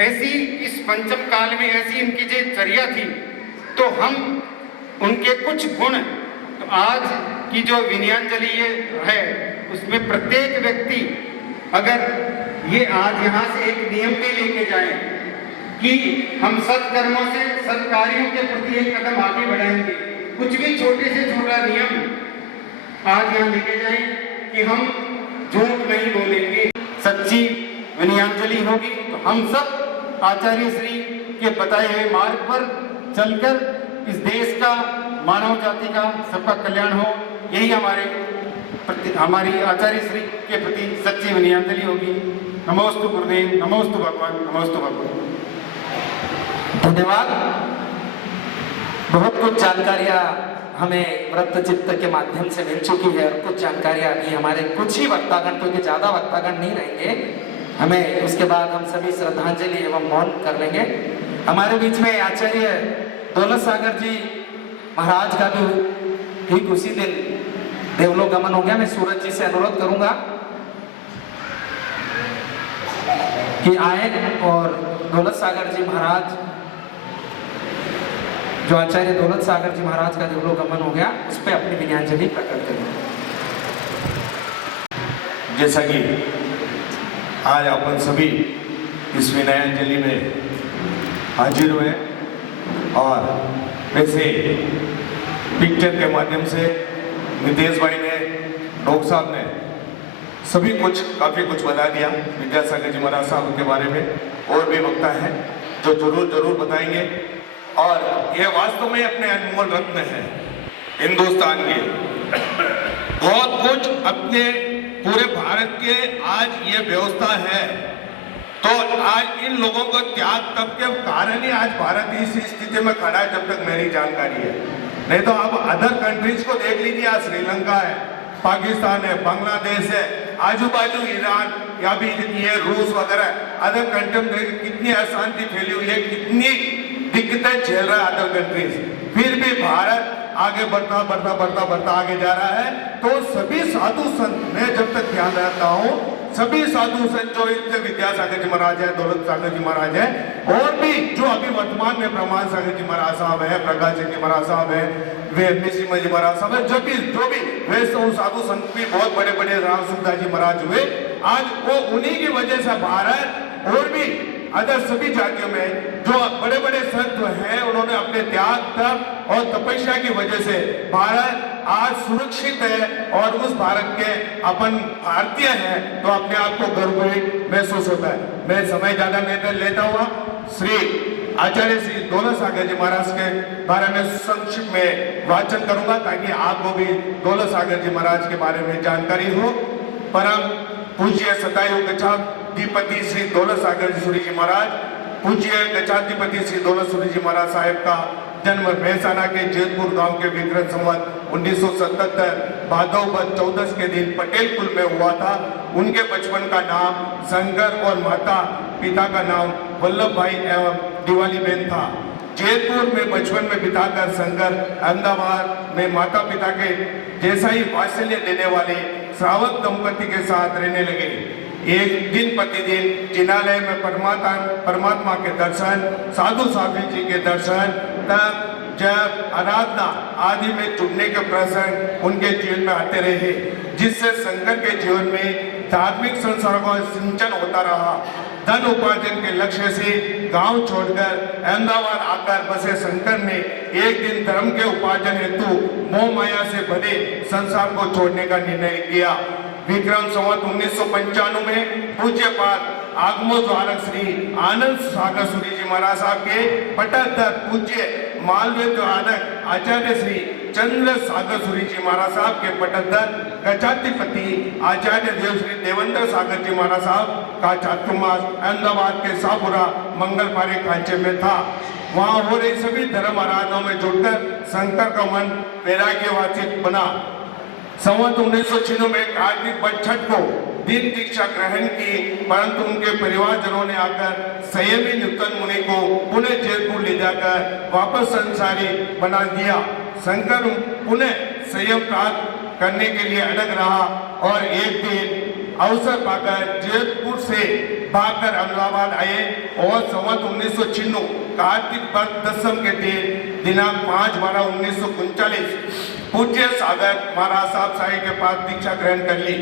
ऐसी इस पंचम काल में ऐसी इनकी जो चर्या थी, तो हम उनके कुछ गुण, तो आज की जो विनयांजलि है उसमें प्रत्येक व्यक्ति अगर ये आज यहाँ से एक नियम भी लेके जाए कि हम सत्कर्मों से, सत्कार्यों के प्रति एक कदम आगे बढ़ाएंगे, कुछ भी छोटे से छोटा नियम आज यहाँ लेके जाए कि हम झूठ नहीं बोलेंगे, सच्ची विनयांजलि होगी, तो हम सब आचार्य श्री के बताए हुए मार्ग पर चलकर इस देश का, मानव जाति का, सबका कल्याण हो, यही हमारी आचार्य श्री के प्रति सच्ची विनयांजलि होगी। नमोस्तु गुरुदेव, नमोस्तु भगवान, नमोस्तु भगवान। धन्यवाद। बहुत कुछ जानकारियाँ हमें व्रत चित्त के माध्यम से मिल चुकी है, और कुछ जानकारियाँ अभी हमारे कुछ ही वक्तागण, क्योंकि ज़्यादा वक्तागण नहीं रहेंगे, हमें उसके बाद हम सभी श्रद्धांजलि एवं मौन कर लेंगे। हमारे बीच में आचार्य दौलत सागर जी महाराज का भी ठीक उसी दिन देवलोकगमन हो गया। मैं सूरज जी से अनुरोध करूंगा कि आए और दौलत सागर जी महाराज, जो आचार्य दौलत सागर जी महाराज का देवलोकगमन हो गया, उस पर अपनी विनयांजलि प्रकट करें। जैसा कि आज अपन सभी इस विनयांजलि में हाजिर हुए और वैसे पिक्चर के माध्यम से नितेश भाई ने, डॉक्टर साहब ने सभी काफ़ी कुछ बता दिया विद्यासागर जी महाराज साहब के बारे में। और भी वक्ता हैं जो जरूर बताएंगे। और ये वास्तव में अपने अनमोल रत्न हैं हिंदुस्तान के। बहुत कुछ अपने पूरे भारत के आज ये व्यवस्था है, तो आज इन लोगों को त्याग तब के कारण ही आज भारत इस स्थिति में खड़ा है, जब तक मेरी जानकारी है। नहीं तो आप अदर कंट्रीज को देख लीजिए, आज श्रीलंका है, पाकिस्तान है, बांग्लादेश है, आजू बाजू ईरान या भी ये रूस वगैरह अदर कंट्री में कितनी अशांति फैली हुई है, कितनी दिक्कतें झेल रहा है अदर कंट्रीज, फिर भी भारत आगे बढ़ता आगे जा रहा है। तो सभी साधु संत, मैं जब तक ध्यान रखता हूँ, सभी साधु संत जो इतने विद्यासागर जी महाराज है, दौलत सागर जी महाराज है, और भी जो अभी वर्तमान में प्रमाण सागर जी महाराज साहब है, प्रकाश सिंह जी महाराज साहब है, वे नरसिम्हा जी महाराज साहब है, जो भी वे साधु संत भी बहुत बड़े राम सुखदास जी महाराज हुए। आज वो उन्हीं की वजह से भारत और भी अदर सभी जातियों में जो बड़े संत हैं, उन्होंने अपने त्याग तप और तपस्या की वजह से भारत आज सुरक्षित है। और उस भारत के अपन भारतीय हैं तो अपने आप को गर्व महसूस होता है। मैं समय ज्यादा नहीं लेता हुआ श्री आचार्य श्री दौलत सागर जी महाराज के बारे में संक्षिप्त में वाचन करूंगा, ताकि आपको भी दौलत सागर जी महाराज के बारे में जानकारी हो। परम पूज्य सतायु गच्छाधिपति श्री दौलत सागर सूरी जी महाराज, पूज्य गच्छाधिपति श्री दौलत सूरी जी महाराज साहेब का जन्म महसाना के जेतपुर गांव के विक्रम संवत 1977 भादव 14 के दिन पटेल कुल में हुआ था। उनके बचपन का नाम शंकर और माता पिता का नाम वल्लभ भाई एवं दिवाली बेन था। जयपुर में बचपन में बिताकर शंकर अहमदाबाद में माता पिता के जैसा ही वात्सल्य देने वाले श्रावक दंपति के साथ रहने लगे। एक दिन प्रतिदिन जिनालय में परमात्मा के दर्शन, साधु साध्वी जी के दर्शन, तब जब आराधना आदि में जुड़ने के प्रसंग उनके जीवन में आते रहे, जिससे शंकर के जीवन में धार्मिक संस्कारों का सिंचन होता रहा। धन उपार्जन के लक्ष्य से गांव छोड़कर अहमदाबाद आकर बसे शंकर ने एक दिन धर्म के उपार्जन हेतु मोह माया से भरे संसार को छोड़ने का निर्णय किया। विक्रम संवत 1995 में पूज्यपाद आगमोद्वारक श्री आनंद सागर सूरी जी महाराज साहब के पटाधर पूज्य मालवीय द्वारक आचार्य श्री चंद्र सागर सूरी जी महाराज साहब के पटाधर गच्छाधिपति आचार्य देव श्री देवेंद्र सागर जी महाराज साहब का चातुर्मास अहमदाबाद के शाहपुरा मंगल पारे खांचे में था। वहाँ हो रही सभी धर्म आराधनाओं में जुड़कर शंकर का मन वैराग्यवाचित बना। संवत 1996 में कार्तिक बद छठ को दिन दीक्षा ग्रहण की, परंतु उनके परिवारजनों ने आकर संयमी नूतन मुनि को पुनः जयपुर ले जाकर वापस संसारी बना दिया। शंकर पुनः संयम प्राप्त करने के लिए अड़ग रहा और एक दिन अवसर पाकर जयपुर से भागकर अहमदाबाद आए और संवत 1996 कार्तिक बद दसम के दिन दिनांक 5/12/1939 पूज्य सागर महाराज साहब के पास दीक्षा ग्रहण कर ली।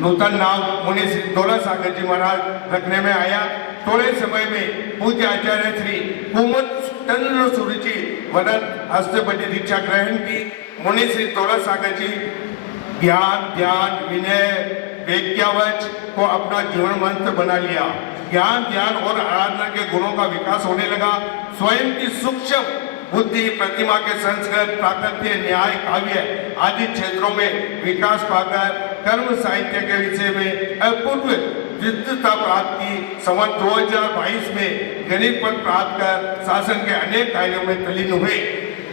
नूतन नाम मुनि श्री दौलत सागर जी महाराज रखने में आया। थोड़े समय में पूज्य आचार्य श्री कुमुद चंद्र सूरी जी वरद हस्तपति दीक्षा ग्रहण की। मुनि श्री दौलत सागर जी ज्ञान ध्यान विनय वेज्ञावच को अपना जीवन मंत्र बना लिया। ज्ञान ध्यान और आराधना के गुणों का विकास होने लगा। स्वयं की सूक्ष्म बुद्धि, प्रतिमा के संस्कृत, प्राकृत्य, न्याय, काव्य आदि क्षेत्रों में विकास पाकर कर्म साहित्य के विषय में अपूर्व विद्वता प्राप्त की। संवत 2022 में गणित पद प्राप्त कर शासन के अनेक कार्यों में तल्लीन हुए।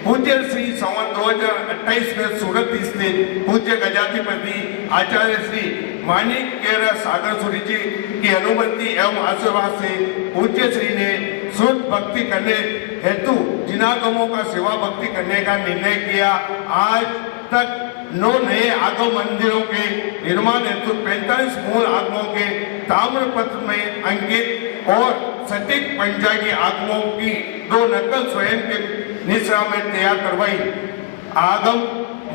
पूज्य श्री संवत 2028 में सूरत स्थित पूज्य गजाधिपति आचार्य श्री माणिक्य सागर सूरी जी की अनुमति एवं आशीर्वाद से पूज्य श्री ने शुद्ध भक्ति करने हेतु जिनागमों का सेवा भक्ति करने का निर्णय किया। आज तक 9 नए आगम मंदिरों के निर्माण हेतु 45 मूल आगमों के ताम्रपत्र में अंकित और सटीक पंचांगी आगमों की 2 नकल स्वयं के निश्रा में तैयार करवाई। आगम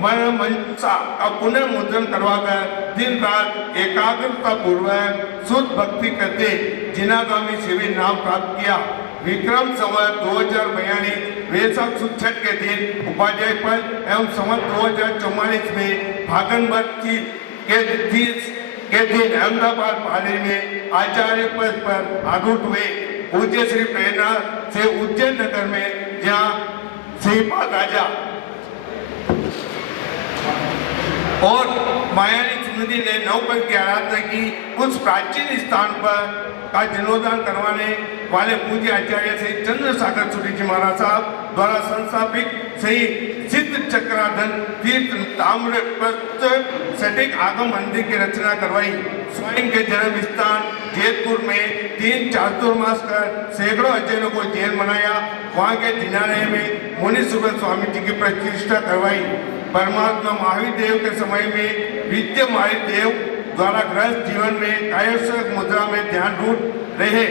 मनसा का पुनर्मुद्रण करवाकर दिन रात एकाग्रता पूर्वक शुद्ध भक्ति करते जिनागामी शिविर नाम प्राप्त किया। विक्रम संवत 2042 वैशाख सुद 6 के दिन उपाध्याय पद एवं संवत 2044 में भागनवत के दिन अहमदाबाद पाली में आचार्य पद पर आरूढ़ हुए। पूज्य श्री प्रेरणा से उज्जैन नगर में जहाँ श्रीपाद राजा और मायानी स्मृति ने नवपद की आराधना की। उस प्राचीन स्थान पर का जीर्णोद्धार करवाने वाले पूज्य आचार्य श्री चंद्रसागर सूरी जी महाराज साहब द्वारा संस्थापित श्री सिद्ध चक्राधन तीर्थ ताम्रपत्र सटीक आगम मंदिर की रचना करवाई। स्वयं के जन्म स्थान जैतपुर में 3 चातुर्मास कर सैकड़ों अध्ययनों को जेल बनाया। वहाँ के जिनालय में मुनि सुब्रत स्वामी जी की प्रतिष्ठा करवाई। परमात्मा महावीर देव के समय में विद्या महावीर देव द्वारा गृहस्थ जीवन में कायस्थ मुद्रा में ध्यान रूप रहे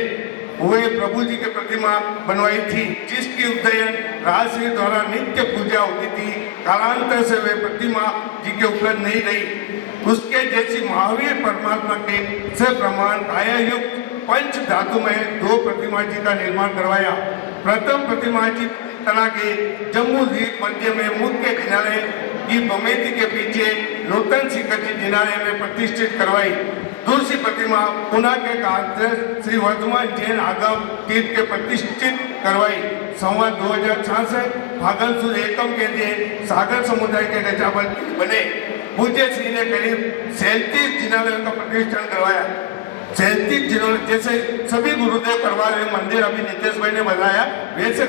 हुए प्रभु जी की प्रतिमा बनवाई थी, जिसकी उद्ययन राजश्री द्वारा नित्य पूजा होती थी। कालांतर से वे प्रतिमा जी के उपलब्ध नहीं रही। उसके जैसी महावीर परमात्मा के से प्रमाण काया युक्त पंच धातु में 2 प्रतिमा जी का निर्माण करवाया। प्रथम प्रतिमा जी तना के जम्मू द्वीप मध्य में मुख्य जिनालय की बमेती के पीछे नूतन शिखर जी जिनालय में प्रतिष्ठित करवाई। दूसरी प्रतिमा पुणे के कांग्रेस श्री वर्धमान जैन आगम तीर्थ के प्रतिष्ठित करवाई। संवत 2066 फागण सुद एकम के लिए सागर समुदाय के गजापति बने। पूज्य श्री ने करीब 37 जिनालयों का प्रतिष्ठान करवाया। 37 जिलों जैसे सभी गुरुदेव करवा रहे मंदिर अभी नितेश भाई ने बताया, वैसे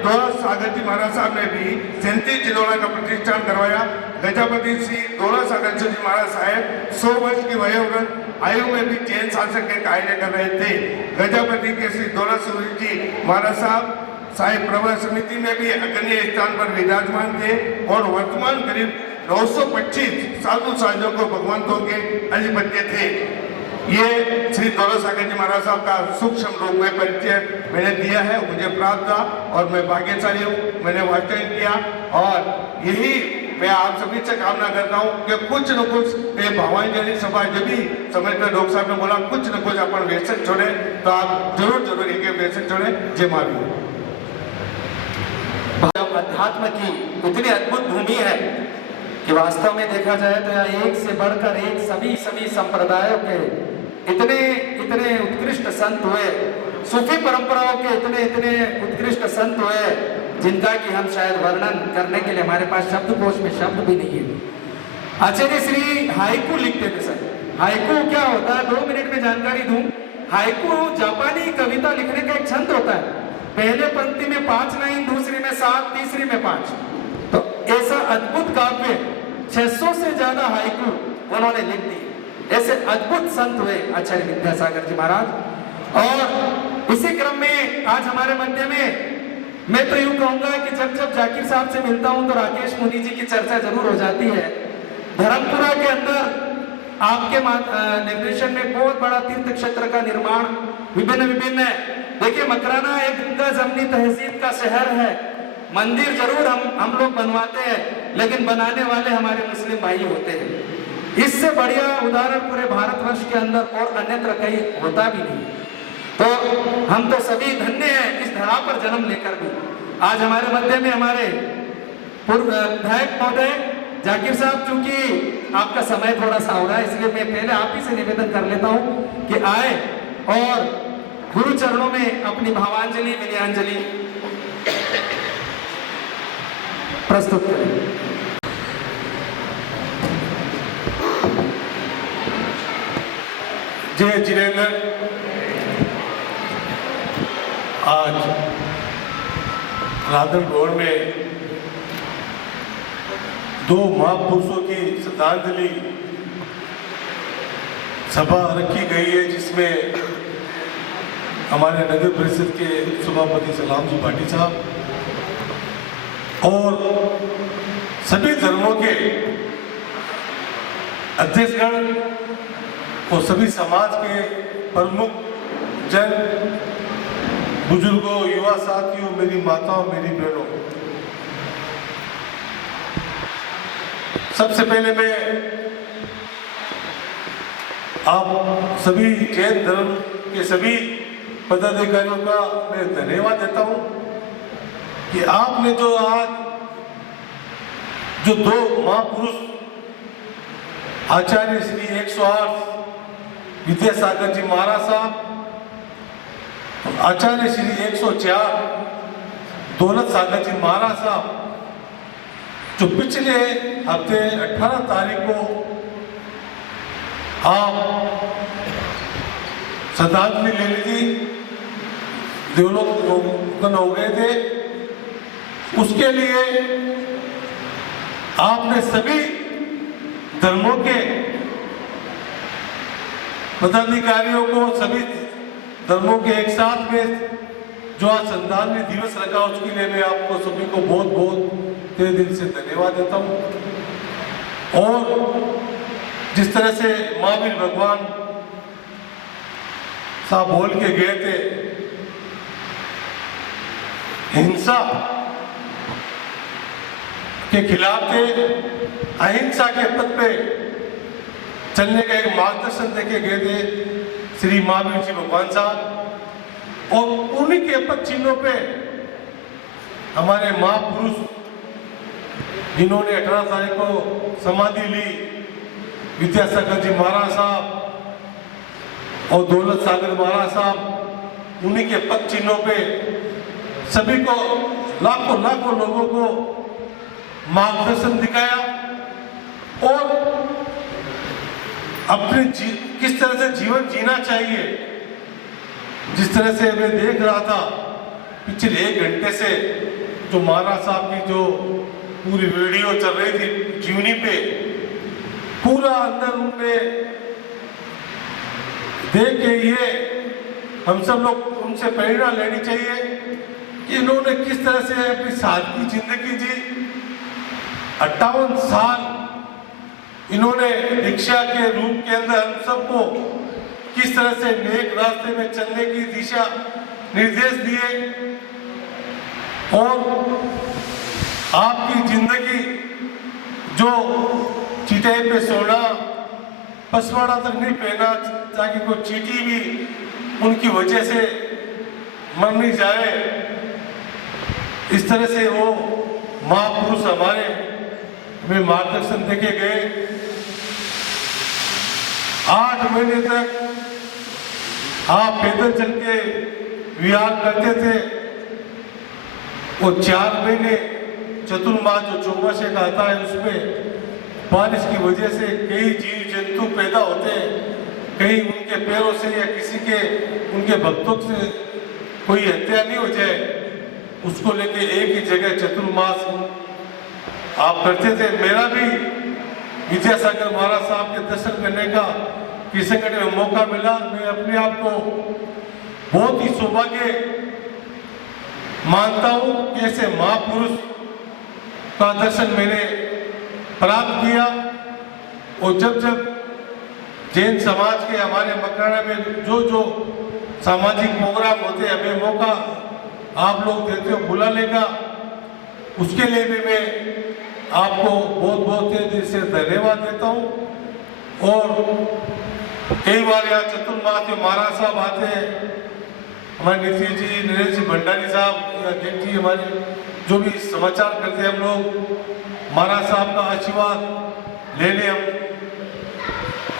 दोला सागर जी महाराज साहब ने भी 37 जिलों का प्रतिष्ठान करवाया। गजापति श्री दोला सागर जी महाराज साहब 100 वर्ष की वयोवृद्ध आयु में भी जैन शासक के कार्य कर रहे थे। गजापति के श्री दोला सूरी जी महाराज साहब प्रवर समिति में भी अग्रणी स्थान पर विराजमान थे और वर्तमान करीब 925 साधु साधुओं को भगवंतों के अधिपत्य थे। ये श्री दौलत सागर जी महाराज साहब का सूक्ष्म रूप में परिचय मैंने दिया है, मुझे प्राप्त था और मैं भाग्यशाली हूँ, मैंने वाचन किया। और यही मैं आप सभी से कामना करता हूँ कि कुछ न कुछ भावांजलि सभा जब भी समय पर डॉक्टर साहब ने बोला कुछ न कुछ अपन व्यसन छोड़े, तो आप जरूर इनके व्यसन छोड़े। जय महावीर। अध्यात्म की इतनी अद्भुत भूमि है कि वास्तव में देखा जाए तो यहाँ एक से बढ़कर एक सभी संप्रदायों के इतने उत्कृष्ट संत हुए, सूफी परंपराओं के इतने उत्कृष्ट संत हुए, जिनका कि हम शायद वर्णन करने के लिए हमारे पास शब्दकोश में शब्द भी नहीं है। आचार्य श्री हाइकू लिखते थे सर। हाइकू क्या होता है, 2 मिनट में जानकारी दूं। हाइकू जापानी कविता लिखने का एक छंद होता है। पहले पंक्ति में 5 लाइन, दूसरी में 7, तीसरी में 5। तो ऐसा अद्भुत काव्य 600 से ज्यादा हाइकू उन्होंने लिख दी। ऐसे अद्भुत संत हुए आचार्य विद्यासागर जी महाराज। और इसी क्रम में आज हमारे मध्य में मैं तो यूं कहूंगा कि जब जाकिर साहब से मिलता हूं तो राकेश मुनि जी की चर्चा जरूर हो जाती है। धर्मपुरा के अंदर आपके निर्देशन में बहुत बड़ा तीर्थ क्षेत्र का निर्माण विभिन्न है। देखिए मकराना एक गंगा जमनी तहसील का शहर है। मंदिर जरूर हम लोग बनवाते हैं, लेकिन बनाने वाले हमारे मुस्लिम भाई होते हैं। इससे बढ़िया उदाहरण पूरे भारतवर्ष के अंदर और अन्यत्र कहीं होता भी नहीं। तो हम तो सभी धन्य हैं इस धरा पर जन्म लेकर भी। आज हमारे मध्य में हमारे पूर्व विधायक महोदय जाकिर साहब, चूंकि आपका समय थोड़ा सा हो रहा है इसलिए मैं पहले आप ही से निवेदन कर लेता हूँ कि आए और गुरु चरणों में अपनी भावांजलि विनयांजलि प्रस्तुत करें। जय जिनेंद्र। आज राधनगौर में 2 महापुरुषों की श्रद्धांजलि सभा रखी गई है, जिसमें हमारे नगर परिषद के सभापति सलाम जी भाटी साहब और सभी धर्मों के अध्यक्षगण और सभी समाज के प्रमुख जन, बुजुर्गों, युवा साथियों, मेरी माताओं, मेरी बहनों, सबसे पहले मैं आप सभी जैन धर्म के सभी पदाधिकारियों का मैं धन्यवाद देता हूं कि आपने जो आज जो दो महापुरुष आचार्य श्री 108 विद्यासागर जी महाराज साहब, आचार्य श्री 104 दौलत सागर जी महाराज साहब, जो पिछले हफ्ते 18 तारीख को आप श्रद्धांजलि लेने की देवलोकन हो गए थे, उसके लिए आपने सभी धर्मों के पदाधिकारियों को, सभी धर्मों के एक साथ में जो आज श्रद्धांजलि दिवस रखा, उसके लिए मैं आपको सभी को बहुत बहुत तहे दिल से धन्यवाद देता हूं। और जिस तरह से महावीर भगवान साहब बोल के गए थे, हिंसा के खिलाफ थे, अहिंसा के पथ पे चलने का एक मार्गदर्शन देके गए थे श्री महावीर जी भगवान साहब। और उन्हीं के पथ चिन्हों पे हमारे महापुरुष जिन्होंने 18 तारीख को समाधि ली, विद्यासागर जी महाराज साहब और दौलत सागर महाराज साहब, उन्हीं के पद चिन्हों पे सभी को, लाखों लाखों लोगों को मार्गदर्शन दिखाया और अपने किस तरह से जीवन जीना चाहिए। जिस तरह से मैं देख रहा था पिछले 1 घंटे से जो महाराज साहब की जो पूरी वीडियो चल रही थी जीवनी पे, पूरा अंदर उनने देख के ये हम सब लोग उनसे प्रेरणा लेनी चाहिए कि इन्होंने किस तरह से अपनी सादगी जिंदगी जी। 58 साल इन्होंने दीक्षा के रूप के अंदर हम सबको किस तरह से नेक रास्ते में चलने की दिशा निर्देश दिए और आपकी जिंदगी जो चीटे पे सोना, पसवाड़ा तक नहीं पहना ताकि कोई चीटी भी उनकी वजह से मर नहीं जाए, इस तरह से वो महापुरुष हमारे में मार्गदर्शन देके गए। 8 महीने तक आप पैदल चल के विहार करते थे और 4 महीने चतुर्मास जो चौमासे का आता है उसमें बारिश की वजह से कई जीव जंतु पैदा होते हैं, कहीं उनके पैरों से या किसी के उनके भक्तों से कोई हत्या नहीं हो जाए, उसको लेके एक ही जगह चतुर्मास आप करते थे। मेरा भी विद्यासागर महाराज साहब के दर्शन करने का किशनगढ़ में मौका मिला। मैं अपने आप को बहुत ही सौभाग्य मानता हूँ कि ऐसे महापुरुष का दर्शन मैंने प्राप्त किया। और जब जब जैन समाज के हमारे मकराना में जो जो सामाजिक प्रोग्राम होते हैं, हमें मौका आप लोग देते हो बुलाने का, उसके लिए भी मैं आपको बहुत बहुत दिल से धन्यवाद देता हूँ। और कई बार यहाँ चतुर्मास में महाराज साहब आते हैं, हमारे नीति जी, नरेश जी भंडारी साहब या जेठ जी, हमारे जो भी समाचार करते हैं, हम लोग महाराज साहब का आशीर्वाद लेने हम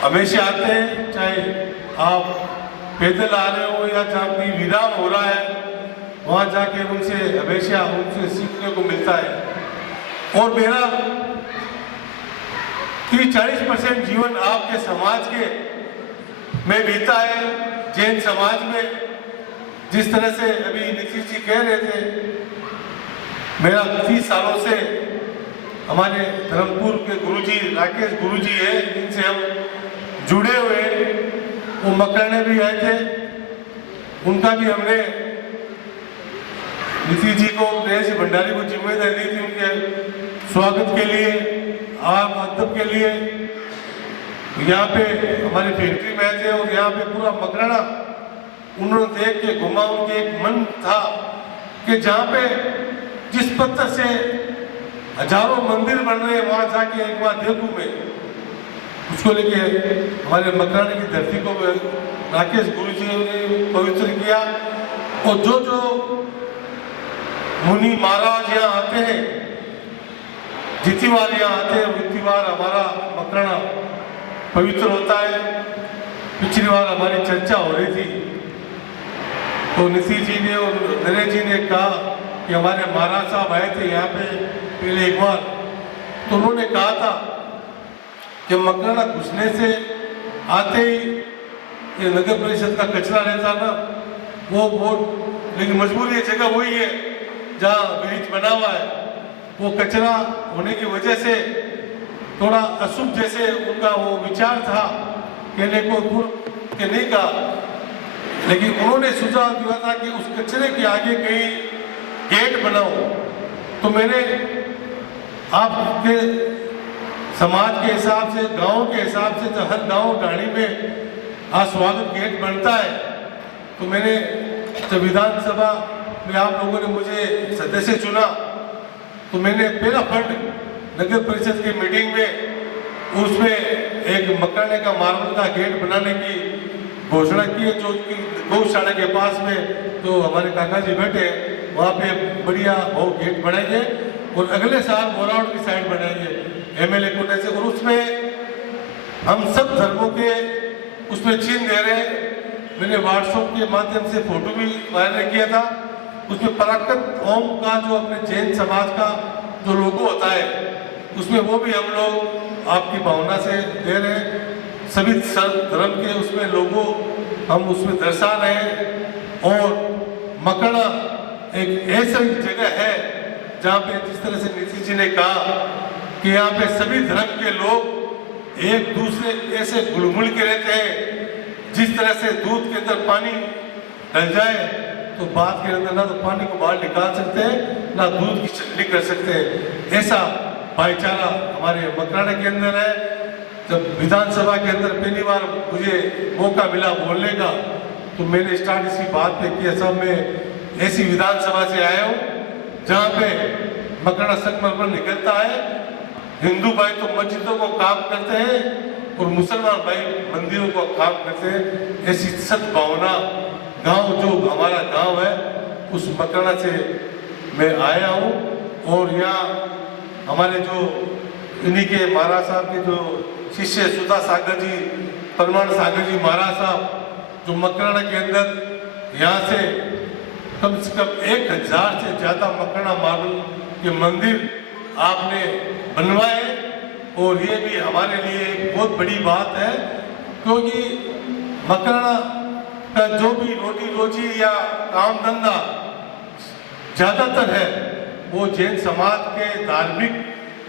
हमेशा आते हैं, चाहे आप पैदल आ रहे हो या जहाँ भी विराम हो रहा है वहाँ जाके उनसे हमेशा उनसे सीखने को मिलता है। और मेरा 30-40% जीवन आपके समाज के में बीता है, जैन समाज में। जिस तरह से अभी नीतीश जी कह रहे थे, मेरा 30 सालों से हमारे धर्मपुर के गुरुजी राकेश गुरुजी है, जिनसे हम जुड़े हुए, वो मकरने भी आए थे, उनका भी हमने नीतीश जी को, नरेश भंडारी को जिम्मेदारी दी थी उनके स्वागत के लिए, आम अदब के लिए यहाँ पे हमारी फैक्ट्री में थे और यहाँ पे पूरा मकराना उन्होंने देख के घुमा। उनके एक मन था कि जहाँ पे जिस पत्थर से हजारों मंदिर बन रहे हैं वहाँ जाके एक बार देखूँ मैं। उसको लेके हमारे मकराने की धरती को राकेश गुरु जी ने पवित्र किया। और जो जो मुनि महाराज यहाँ आते हैं, जितिवार यहाँ आते हैं, जितिवार हमारा मकराना पवित्र होता है। पिछली बार हमारी चर्चा हो रही थी तो निशी जी ने और नरेश जी ने कहा कि हमारे महाराज साहब आए थे यहाँ पे पहले एक बार, तो उन्होंने कहा था कि मकराना घुसने से आते ही ये नगर परिषद का कचरा रहता ना वो बहुत, लेकिन मजबूरी ये जगह वही है जहाँ ब्रिज बना हुआ है। वो कचरा होने की वजह से थोड़ा अशुभ जैसे उनका वो विचार था, कहने को दूर के नहीं कहा, लेकिन उन्होंने सुझाव दिया था कि उस कचरे के आगे कहीं गेट बनाओ। तो मैंने आपके समाज के हिसाब से, गांव के हिसाब से, तो हर गांव ढाणी में आज स्वागत गेट बनता है। तो मैंने जब विधानसभा में आप लोगों ने मुझे सदस्य चुना तो मैंने पहला फंड नगर परिषद की मीटिंग में उसमें एक मकराने का मार्बल का गेट बनाने की घोषणा की है, जो कि गौशाला के पास में जो हमारे काका जी बैठे वहाँ पे बढ़िया वो गेट बनाएंगे और अगले साल बोरावट की साइड बनाएंगे एमएलए कोटे से। और उसमें हम सब धर्मों के उसमें चिन्ह दे रहे हैं। मैंने व्हाट्सएप के माध्यम से फोटो भी वायरल किया था। उसमें पराक्रत ओम का जो अपने जैन समाज का जो लोगो होता है उसमें वो भी हम लोग आपकी भावना से दे रहे हैं। सभी धर्म के उसमें लोगो हम उसमें दर्शा रहे हैं। और मकराना एक ऐसी जगह है जहाँ पे जिस तरह से नीतीश जी ने कहा कि यहाँ पे सभी धर्म के लोग एक दूसरे ऐसे घुल-मिल के रहते हैं। जिस तरह से दूध के अंदर पानी डल जाए तो बात के अंदर ना तो पानी को बाहर निकाल सकते हैं ना दूध की चटनी कर सकते हैं। ऐसा भाईचारा हमारे मकराना के अंदर है। जब विधानसभा के अंदर पहली बार मुझे मौका मिला बोलने का तो मैंने स्टार्ट इसी बात पे किया, साहब मैं ऐसी विधानसभा से आया हूँ जहाँ पे मकराना संगमरमर निकलता है। हिंदू भाई तो मस्जिदों को काम करते हैं और मुसलमान भाई मंदिरों को काम करते हैं। ऐसी सद्भावना गांव जो हमारा गांव है उस मकराना से मैं आया हूँ। और यहाँ हमारे जो इन्हीं के महाराज साहब के जो शिष्य सुधा सागर जी, परमाण सागर जी महाराज साहब जो मकराना के अंदर यहाँ से कम 1000 से ज़्यादा मकराना मार्बल के मंदिर आपने बनवाए। और ये भी हमारे लिए एक बहुत बड़ी बात है क्योंकि मकराना का जो भी रोटी रोजी या काम धंधा ज़्यादातर है वो जैन समाज के धार्मिक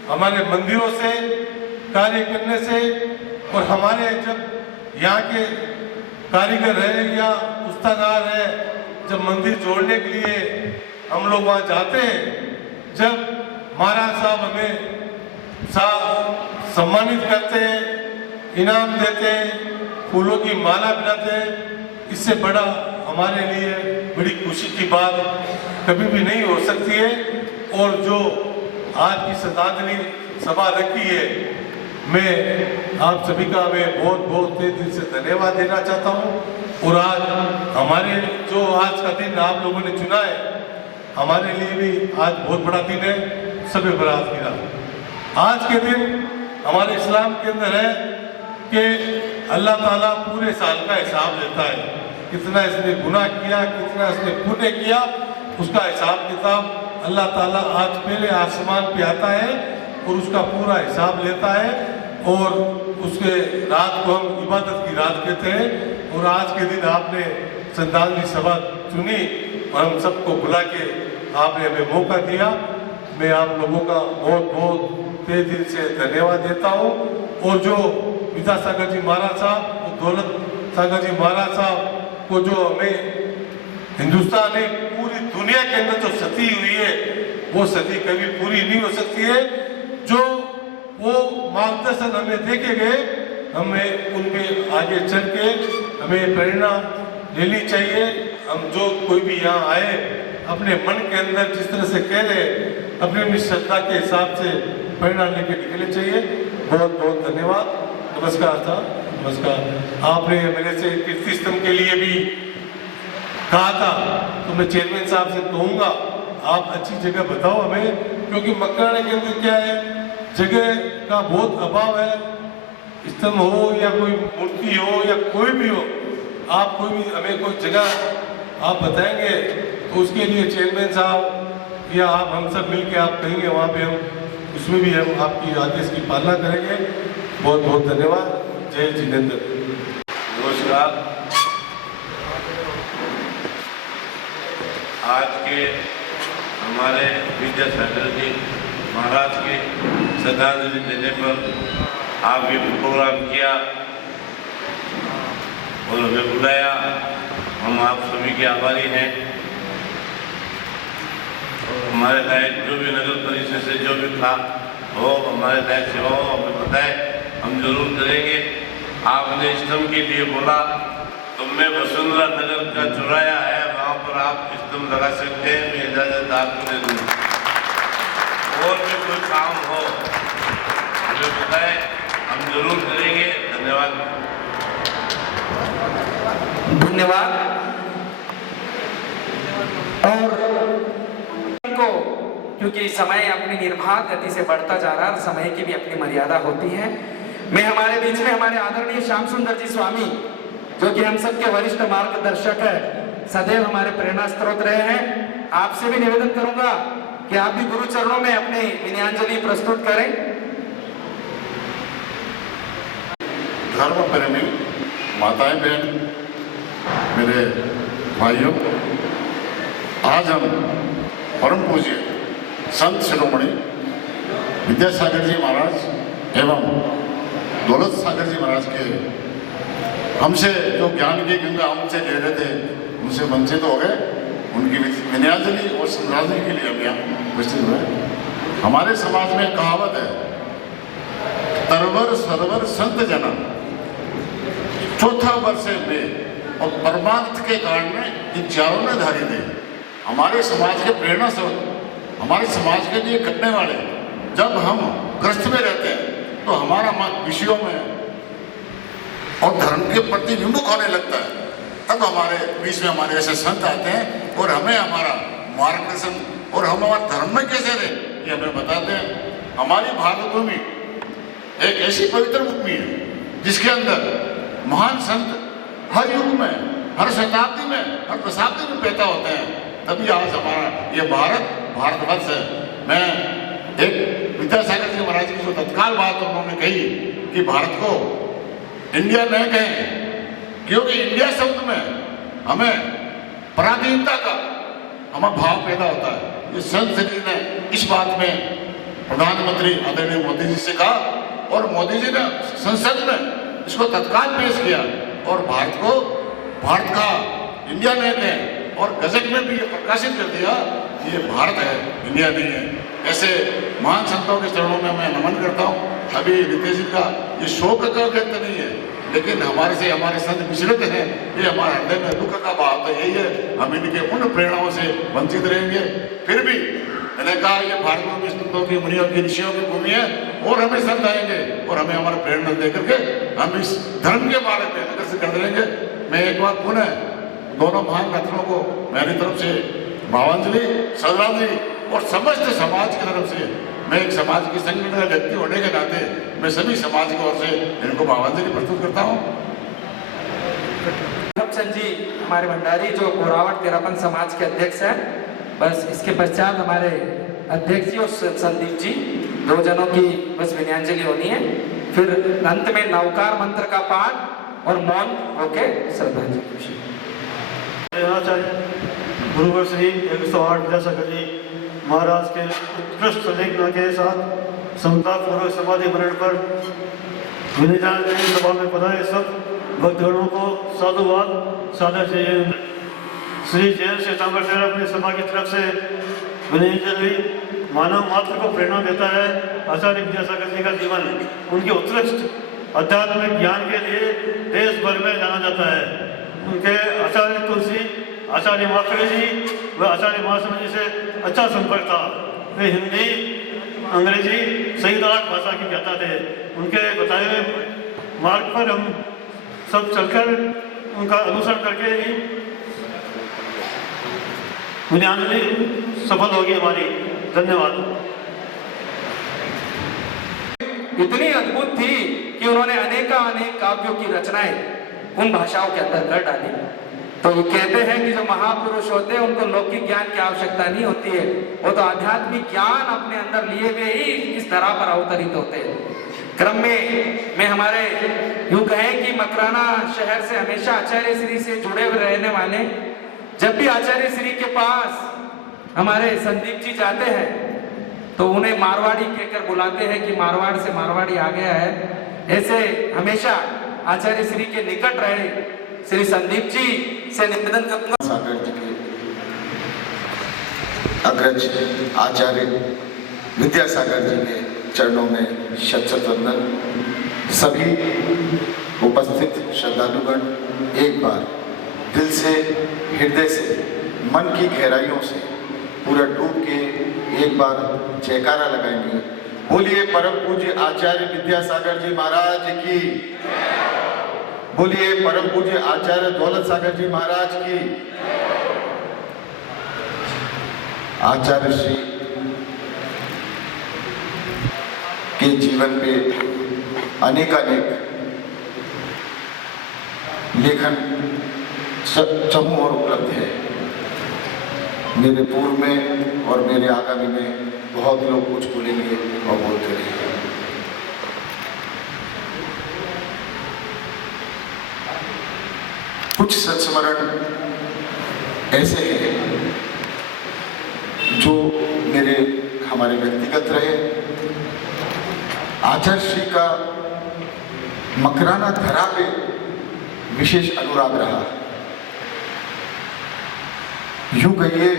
हमारे मंदिरों से कार्य करने से। और हमारे जब यहाँ के कारीगर है या उस्तादार है, जब मंदिर जोड़ने के लिए हम लोग वहाँ जाते हैं, जब महाराज साहब हमें सम्मानित करते हैं, इनाम देते हैं, फूलों की माला पिलाते हैं, इससे बड़ा हमारे लिए बड़ी खुशी की बात कभी भी नहीं हो सकती है। और जो आज की श्रद्धांजलि सभा रखी है, मैं आप सभी का मैं बहुत बहुत तहे दिल से धन्यवाद देना चाहता हूँ। और आज हमारे जो आज का दिन आप लोगों ने चुना है, हमारे लिए भी आज बहुत बड़ा दिन है, शब बरात की रात। आज के दिन हमारे इस्लाम के अंदर है कि अल्लाह ताला पूरे साल का हिसाब लेता है, कितना इसने गुनाह किया, कितना इसने पुण्य किया, उसका हिसाब किताब अल्लाह ताला आज पहले आसमान पे आता है और उसका पूरा हिसाब लेता है। और उसके रात को हम इबादत की रात कहते हैं। और आज के दिन आपने श्रद्धांजलि सभा चुनी और हम सबको बुला के आपने हमें मौका दिया। मैं आप लोगों का बहुत बहुत तहे दिल से धन्यवाद देता हूँ। और जो विद्यासागर जी महाराज साहब, दौलत सागर जी महाराज साहब को जो हमें हिंदुस्तान में पूरी दुनिया के अंदर जो सती हुई है वो सती कभी पूरी नहीं हो सकती है। जो वो मार्गदर्शन हमें देखे गए, हमें उनके आगे चल के हमें प्रेरणा लेनी चाहिए। हम जो कोई भी यहाँ आए अपने मन के अंदर जिस तरह से कह रहे अपनी अपनी श्रद्धा के हिसाब से प्रेरणा लेके निकलनी चाहिए। बहुत बहुत धन्यवाद। नमस्कार था, नमस्कार। आपने मेरे से कीर्ति स्तंभ के लिए भी कहा था, तो मैं चेयरमैन साहब से कहूँगा आप अच्छी जगह बताओ हमें, क्योंकि मकराने के अंदर क्या है, जगह का बहुत अभाव है। स्तंभ हो या कोई मूर्ति हो या कोई भी हो, आप कोई भी हमें कोई जगह आप बताएंगे तो उसके लिए चेयरमैन साहब या आप हम सब मिलके आप कहेंगे वहाँ पे हम उसमें भी हम आपकी आदेश की पालना करेंगे। बहुत बहुत धन्यवाद। जय जिनेंद्र। नमस्कार। आज के हमारे विद्यासागर जी महाराज के श्रद्धांजलि देने पर आप ये प्रोग्राम किया और हमें बुलाया, हम आप सभी के आभारी हैं। हमारे लायक जो भी नगर परिषद से जो भी था हो, हमारे लायक सेवा हो हमें बताए, हम जरूर करेंगे। आपने स्तंभ के लिए बोला तो मैं वसुंधरा नगर का चौराया है, वहाँ पर आप स्तंभ लगा सकते हैं, मैं इजाज़त आपको दे दूँगा। और भी कोई काम हो हमें बताएं, हम जरूर करेंगे। धन्यवाद। धन्यवाद। और को क्योंकि समय अपनी निर्बाध गति से बढ़ता जा रहा है, समय की भी अपनी मर्यादा होती है। मैं हमारे बीच में हमारे आदरणीय श्याम सुंदर जी स्वामी, जो कि हम सबके वरिष्ठ मार्गदर्शक है, सदैव हमारे प्रेरणा स्रोत रहे हैं, आपसे भी निवेदन करूंगा कि आप भी गुरु चरणों में अपनी विनयांजलि प्रस्तुत करें। धर्म प्रेमी माताएं बहन, मेरे भाइयों, आज हम परम पूज्य संत शिरोमणि विद्यासागर जी महाराज एवं दौलत सागर जी महाराज के हमसे जो ज्ञान की गंगा हमसे ले रहे थे, उनसे वंचित हो गए। उनकी विनयांजलि और संराधना के लिए हम यहाँ उपस्थित हुए। हमारे समाज में कहावत है, तरवर सरवर संत जना, चौथा वर्ष में और परमार्थ के कारण में इन चारों ने धारी दे। हमारे समाज के प्रेरणा स्रोत, हमारे समाज के लिए करने वाले, जब हम ग्रस्त में रहते हैं तो हमारा मन विषयों में और धर्म के प्रति विमुख होने लगता है। तब हमारे बीच में हमारे ऐसे संत आते हैं और हमें हमारा मार्गदर्शन और हम हमारे धर्म में कैसे रहे ये हमें बताते हैं। हमारी भारत भूमि एक ऐसी पवित्र भूमि है जिसके अंदर महान संत हर युग में, हर शताब्दी में, हर दशाब्दी में पैदा होते हैं। तभी आज हमारा ये भारतवर्ष है। मैं एक विद्यासागर जी महाराज की जो तत्काल बात उन्होंने कही कि भारत को इंडिया नहीं कहें, क्योंकि इंडिया शब्द में हमें पराधीनता का हमारा भाव पैदा होता है। इस संत जी ने इस बात में प्रधानमंत्री आदरणीय मोदी जी से कहा और मोदी जी ने संसद में इसको तत्काल पेश किया और भारत का इंडिया नहीं कहें और गजट में भी प्रकाशित कर दिया कि ये भारत है, इंडिया नहीं है। ऐसे महान संतों के चरणों में मैं नमन करता हूँ। अभी नितेश जी का ये शोक का व्यक्त नहीं है, लेकिन हमारे से हमारे संत मिश्रित हैं, ये हमारे हृदय में दुख का भाव तो यही है। हम इनके उन प्रेरणाओं से वंचित रहेंगे। फिर भी मैंने कहा ये भारत में संतों की, मुनियों की, ऋषियों की भूमि है और हमें संत आएंगे और हमें हमारा प्रेरणा दे करके हम इस धर्म के बारे में अग्रसर कर देंगे। मैं एक बार पुनः दोनों महान रत्नों को मेरी तरफ से भावांजलि, श्रद्धांजलि और समस्त समाज की तरफ से, मैं एक समाज की संगठन का व्यक्ति होने के नाते मैं सभी समाज की ओर से इनको भावांजलि प्रस्तुत करता हूँ। चंद जी हमारे भंडारी जो गोरावट तेरापन समाज के अध्यक्ष हैं, बस इसके पश्चात हमारे अध्यक्ष जी और संदीप जी, दो जनों की बस विनयांजलि होनी है। फिर अंत में नवकार मंत्र का पाठ और मौन होके श्रद्धांजलि। गुरुवर श्री 108 विद्यासागर जी महाराज के उत्कृष्ट संलेखना के साथ समतापूर्वक समाधि मरण पर विनय सभा में पधारे सब भक्तगणों को साधुवाद सादर चाहिए। श्री जैन से तांबर अपनी सभा की तरफ से विनयांजलि मानव मात्र को प्रेरणा देता है। आचार्य विद्यासागर जी का जीवन उनके उत्कृष्ट आध्यात्मिक ज्ञान के लिए देश भर में जाना जाता है। उनके आचार्य तुलसी, आचार्य माकड़े जी व आचार्य महाशय जी से अच्छा संपर्क था। वे हिंदी, अंग्रेजी सहित 8 भाषा की ज्ञाता थे। उनके बताए हुए मार्ग पर हम सब चलकर उनका अनुसरण करके ही पुण्यांजलि सफल होगी हमारी। धन्यवाद। इतनी अद्भुत थी कि उन्होंने अनेक काव्यों की रचनाएं उन भाषाओं के अंदर कर डाली। तो वो कहते हैं कि जो महापुरुष होते हैं उनको लौकिक ज्ञान की आवश्यकता नहीं होती है, वो तो आध्यात्मिक ज्ञान अपने अंदर लिए हुए ही इस धरा पर अवतरित होते हैं। क्रम में मैं हमारे यूं कहें कि मकराना शहर से हमेशा आचार्य श्री से जुड़े हुए रहने वाले, जब भी आचार्य श्री के पास हमारे संदीप जी जाते हैं तो उन्हें मारवाड़ी कहकर बुलाते हैं कि मारवाड़ से मारवाड़ी आ गया है। ऐसे हमेशा आचार्य श्री के निकट रहे श्री संदीप जी से निवेदन करूंगा। सागर जी के अग्रज आचार्य विद्यासागर जी के चरणों में शत शत वंदन। सभी उपस्थित श्रद्धालुगण एक बार दिल से, हृदय से, मन की गहराइयों से पूरा डूब के एक बार जयकारा लगाएंगे। बोलिए परम पूज्य आचार्य विद्यासागर जी महाराज की, बोलिए परम पूज्य आचार्य दौलत सागर जी महाराज की। आचार्य श्री के जीवन पे अनेकानेक लेखन चमू और उपलब्ध है। मेरे पूर्व में और मेरे आगामी में बहुत लोग कुछ बोलेंगे और बोलते रहेंगे। कुछ संस्मरण ऐसे हैं जो हमारे व्यक्तिगत रहे। आचार्य श्री का मकराना धरा पे विशेष अनुराग रहा। यूं कहिए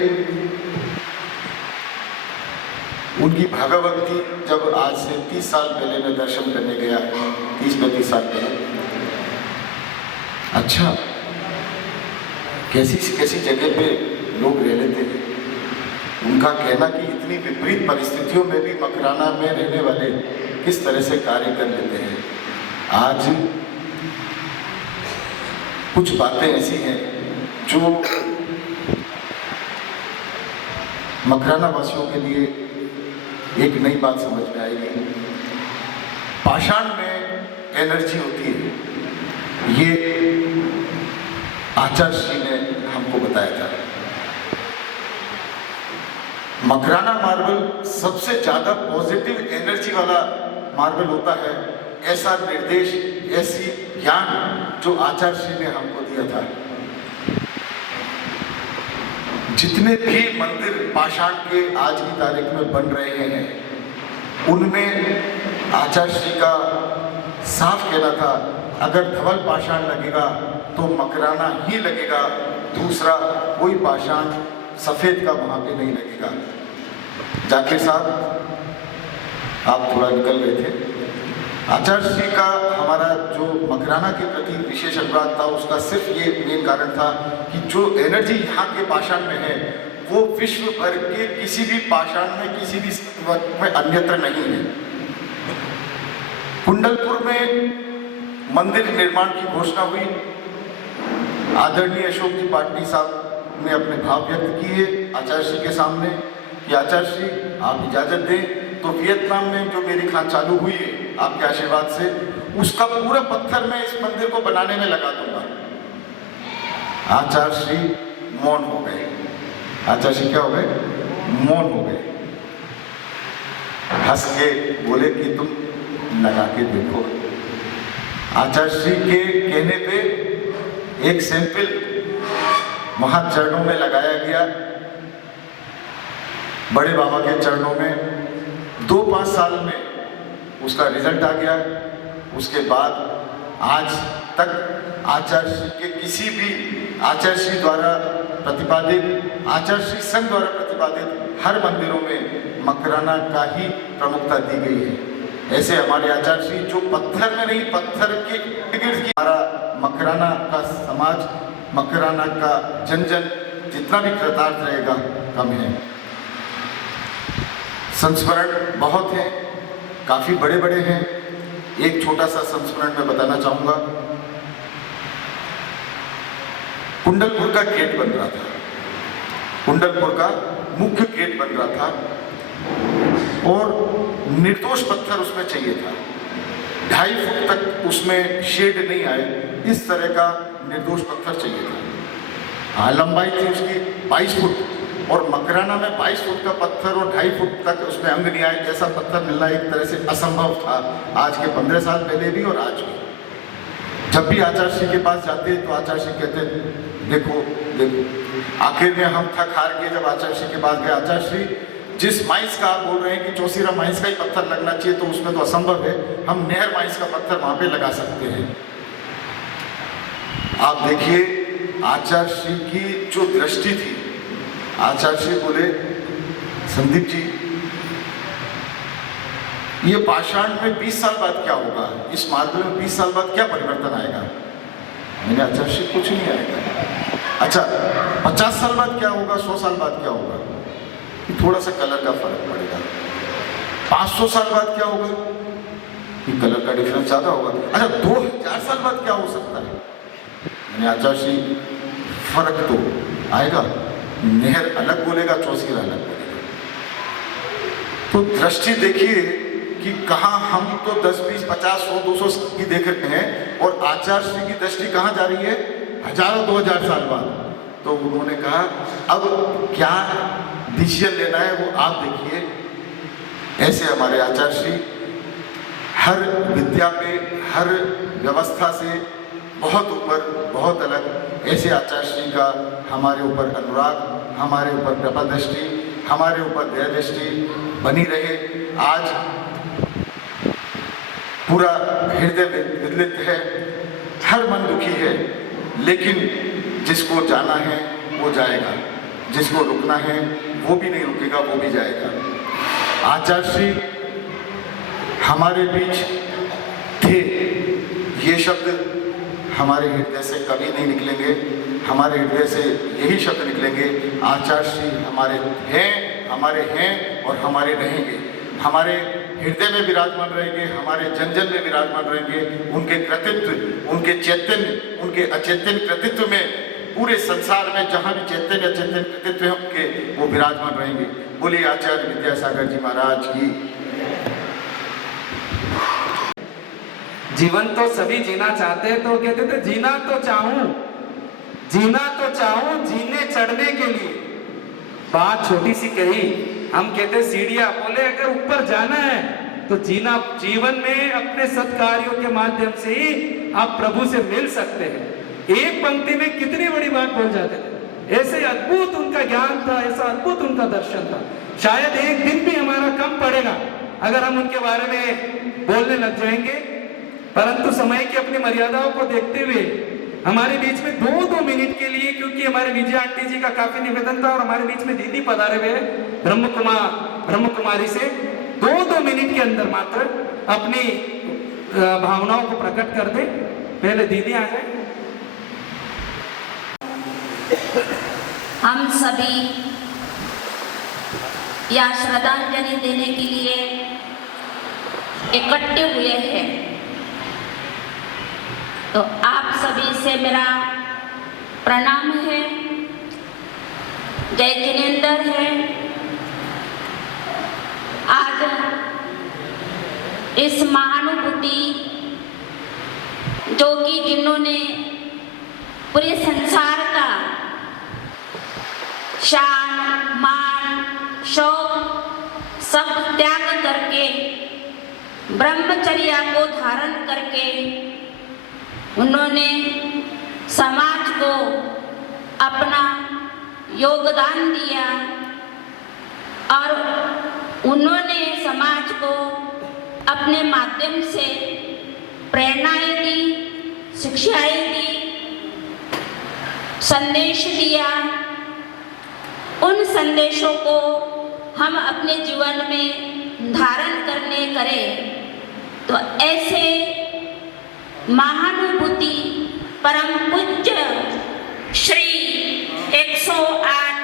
उनकी भागवती जब आज से 30 साल पहले मैं दर्शन करने गया, 30-35 साल पहले, अच्छा कैसी कैसी जगह पे लोग रह लेते हैं। उनका कहना कि इतनी विपरीत परिस्थितियों में भी मकराना में रहने वाले किस तरह से कार्य कर लेते हैं। आज कुछ बातें ऐसी हैं जो मकराना वासियों के लिए एक नई बात समझ में आएगी। पाषाण में एनर्जी होती है, ये आचार्य श्री ने हमको बताया था। मकराना मार्बल सबसे ज्यादा पॉजिटिव एनर्जी वाला मार्बल होता है, ऐसा निर्देश, ऐसी ज्ञान जो आचार्य श्री ने हमको दिया था। जितने भी मंदिर पाषाण के आज की तारीख में बन रहे हैं, उनमें आचार्य श्री का साफ कहना था, अगर धवल पाषाण लगेगा तो मकराना ही लगेगा, दूसरा कोई पाषाण सफेद का वहां पे नहीं लगेगा। जाकिर साहब, आप थोड़ा निकल गए थे। आचार्य श्री का हमारा जो मकराना के प्रति विशेष अनुराग था, उसका सिर्फ ये मेन कारण था कि जो एनर्जी यहाँ के पाषाण में है वो विश्व भर के किसी भी पाषाण में, किसी भी वक्त में अन्यत्र नहीं है। कुंडलपुर में मंदिर निर्माण की घोषणा हुई। आदरणीय अशोक जी पाटनी साहब ने अपने भाव व्यक्त किए आचार्य श्री के सामने कि आचार्य श्री आप इजाजत दें तो वियतनाम में जो मेरी खान चालू हुई है आपके आशीर्वाद से, उसका पूरा पत्थर मैं इस मंदिर को बनाने में लगा दूंगा। आचार्य श्री मौन हो गए। आचार्य श्री क्या हो गए? मौन हो गए। हंस के बोले कि तुम लगा के देखो। आचार्य श्री के कहने पे एक सैंपल वहां चरणों में लगाया गया, बड़े बाबा के चरणों में। 2-5 साल में उसका रिजल्ट आ गया। उसके बाद आज तक आचार्य श्री के किसी भी आचार्य श्री द्वारा प्रतिपादित, आचार्य श्री संघ द्वारा प्रतिपादित हर मंदिरों में मकराना का ही प्रमुखता दी गई है। ऐसे हमारे आचार्य श्री जो पत्थर में नहीं, पत्थर के गिर्द की हमारा मकराना का समाज, मकराना का जन जन जितना भी कृतार्थ रहेगा कम है। संस्मरण बहुत है, काफी बड़े बड़े हैं। एक छोटा सा संस्मरण मैं बताना चाहूंगा। कुंडलपुर का गेट बन रहा था, कुंडलपुर का मुख्य गेट बन रहा था और निर्दोष पत्थर उसमें चाहिए था। 2.5 फुट तक उसमें शेड नहीं आए, इस तरह का निर्दोष पत्थर चाहिए था। हाँ, लंबाई थी उसकी 22 फुट और मकराना में 22 फुट का पत्थर और 2.5 फुट तक उसमें अंग नहीं आए, ऐसा पत्थर मिलना एक तरह से असंभव था, आज के 15 साल पहले भी और आज भी। जब भी आचार्य श्री के पास जाते तो आचार्य श्री कहते देखो देखो। आखिर में हम थक हार के जब आचार्य श्री के पास गए, आचार्य श्री जिस माइंस का आप बोल रहे हैं कि चौसीरा माइंस का ही पत्थर लगना चाहिए, तो उसमें तो असंभव है, हम नहर माइंस का पत्थर वहां पे लगा सकते हैं। आप देखिए आचार्य श्री की जो दृष्टि थी, आचार्य श्री बोले संदीप जी ये पाषाण में 20 साल बाद क्या होगा, इस मार्बल में 20 साल बाद क्या परिवर्तन आएगा। मैंने आचार्य श्री कुछ नहीं आएगा। अच्छा 50 साल बाद क्या होगा, 100 साल बाद क्या होगा, थोड़ा सा कलर का फर्क पड़ेगा। 500 साल बाद क्या होगा, ये कलर का डिफरेंस ज्यादा होगा। अच्छा 2000 साल बाद क्या हो सकता है। मैंने आचार्य श्री फर्क तो आएगा, नहर अलग बोलेगा, चौसीरा अलग बोलेगा। तो दृष्टि देखिए कि कहाँ हम तो 10, 20, 50, 100, 200 की देख रहे हैं और आचार्य श्री की दृष्टि कहाँ जा रही है, 1000, 2000 साल बाद। तो उन्होंने कहा अब क्या डिसीजन लेना है वो आप देखिए। ऐसे हमारे आचार्य श्री हर विद्या पे, हर व्यवस्था से बहुत ऊपर, बहुत अलग। ऐसे आचार्य श्री का हमारे ऊपर अनुराग, हमारे ऊपर कृपा दृष्टि, हमारे ऊपर दया दृष्टि बनी रहे। आज पूरा हृदय विदलित है, हर मन दुखी है, लेकिन जिसको जाना है वो जाएगा, जिसको रुकना है वो भी नहीं रुकेगा, वो भी जाएगा। आचार्य श्री हमारे बीच थे, ये शब्द हमारे हृदय से कभी नहीं निकलेंगे, हमारे हृदय से यही शब्द निकलेंगे, आचार्य श्री हमारे हैं और हमारे रहेंगे, हमारे हृदय में विराजमान रहेंगे, हमारे जन जन में विराजमान रहेंगे। उनके कृतित्व, उनके चैतन्य, उनके अचैतन्य कृतित्व में पूरे संसार में जहाँ भी चैतन्य अचैतन्य कृतित्व है उनके, वो विराजमान रहेंगे। बोलिए आचार्य विद्यासागर जी महाराज की। जीवन तो सभी जीना चाहते हैं, तो कहते थे जीना तो चाहूं, जीना तो चाहूं जीने चढ़ने के लिए। बात छोटी सी कही, हम कहते सीढ़ियां, बोले अगर ऊपर जाना है तो जीना, जीवन में अपने सत्कार्यों के माध्यम से ही आप प्रभु से मिल सकते हैं। एक पंक्ति में कितनी बड़ी बात बोल जाते थे। ऐसे अद्भुत उनका ज्ञान था, ऐसा अद्भुत उनका दर्शन था। शायद एक दिन भी हमारा कम पड़ेगा अगर हम उनके बारे में बोलने लग जाएंगे, परंतु समय की अपनी मर्यादाओं को देखते हुए हमारे बीच में 2-2 मिनट के लिए, क्योंकि हमारे विजय आंटी जी का काफी निवेदन था और हमारे बीच में दीदी पधारे हुए ब्रह्म कुमारी से 2-2 मिनट के अंदर मात्र अपनी भावनाओं को प्रकट कर दे। पहले दीदी आ जाए। हम सभी या श्रद्धांजलि देने के लिए इकट्ठे हुए हैं, तो आप सभी से मेरा प्रणाम है, जय जिनेंद्र है। आज इस महानुभूति जो कि जिन्होंने पूरे संसार का शान, मान, शौक सब त्याग करके, ब्रह्मचर्या को धारण करके उन्होंने समाज को अपना योगदान दिया और उन्होंने समाज को अपने माध्यम से प्रेरणाएं दी, शिक्षाएं दी, संदेश दिया। उन संदेशों को हम अपने जीवन में धारण करने करें तो ऐसे महानुभूति परम पूज्य श्री 108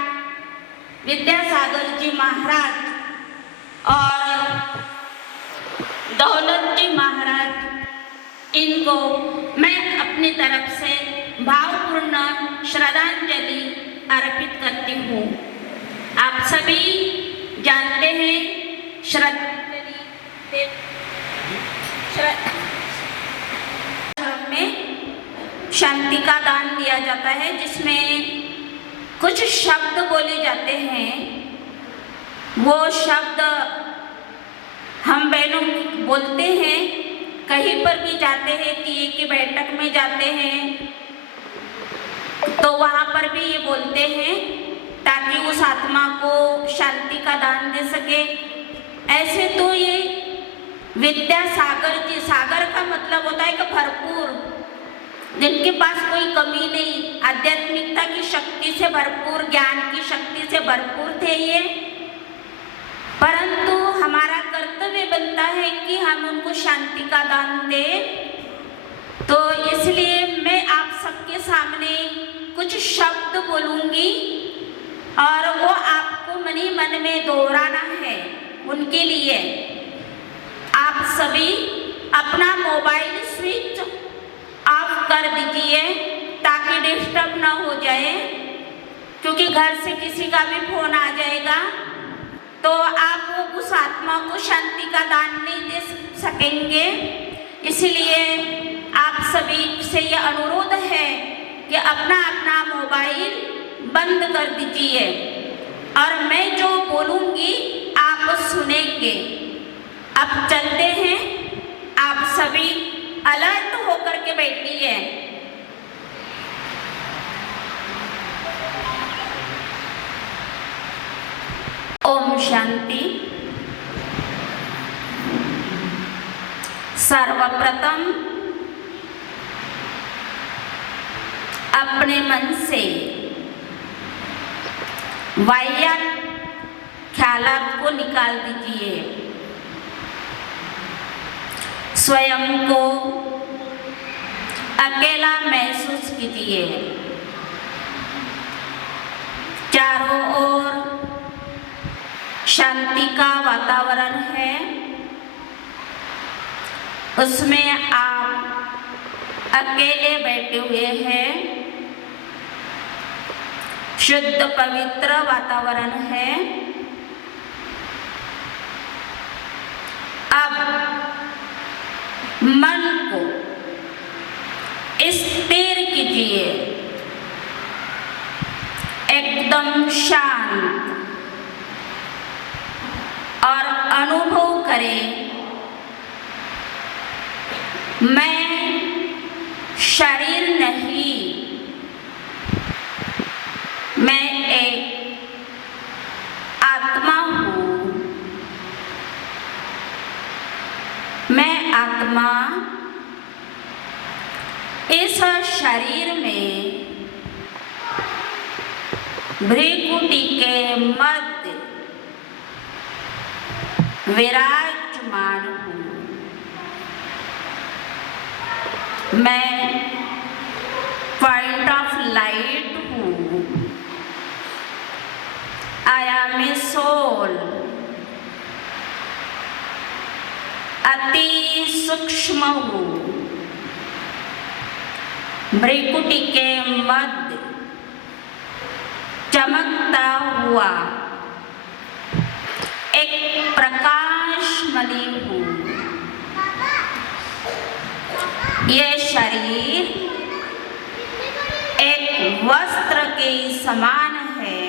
विद्यासागर जी महाराज और दौलत जी महाराज, इनको मैं अपनी तरफ से भावपूर्ण श्रद्धांजलि अर्पित करती हूँ। आप सभी जानते हैं श्रद्धांजलि में शांति का दान दिया जाता है, जिसमें कुछ शब्द बोले जाते हैं। वो शब्द हम बहनों बोलते हैं, कहीं पर भी जाते हैं कि एक की बैठक में जाते हैं तो वहाँ पर भी ये बोलते हैं ताकि उस आत्मा को शांति का दान दे सके। ऐसे तो ये विद्यासागर जी, सागर का मतलब होता है कि भरपूर, जिनके पास कोई कमी नहीं, आध्यात्मिकता की शक्ति से भरपूर, ज्ञान की शक्ति से भरपूर थे ये। परंतु हमारा कर्तव्य बनता है कि हम उनको शांति का दान दें। तो इसलिए मैं आप सबके सामने कुछ शब्द बोलूँगी और वो आपको मन ही मन में दोहराना है। उनके लिए आप सभी अपना मोबाइल स्विच ऑफ कर दीजिए ताकि डिस्टर्ब ना हो जाए, क्योंकि घर से किसी का भी फोन आ जाएगा तो आप उस आत्मा को शांति का दान नहीं दे सकेंगे। इसलिए आप सभी से ये अनुरोध है कि अपना अपना मोबाइल बंद कर दीजिए और मैं जो बोलूँगी आप सुनेंगे। अब चलते हैं, आप सभी अलर्ट होकर के बैठिए। ओम शांति। सर्वप्रथम अपने मन से वाह्यात ख्यालात को निकाल दीजिए। स्वयं को अकेला महसूस कीजिए। चारों ओर शांति का वातावरण है, उसमें आप अकेले बैठे हुए हैं। शुद्ध पवित्र वातावरण है। अब मन को स्थिर कीजिए, एकदम शांत, और अनुभव करें मैं शरीर नहीं, मैं एक आत्मा हूँ। मैं आत्मा इस शरीर में भ्रिकुटी के मध्य विराजमान हूँ। मैं पॉइंट ऑफ लाइट हूँ। I am a soul. अति सूक्ष्म हूँ। भ्रिकुटी के मध्य चमकता हुआ एक प्रकाशमणि हूँ। ये शरीर एक वस्त्र के समान है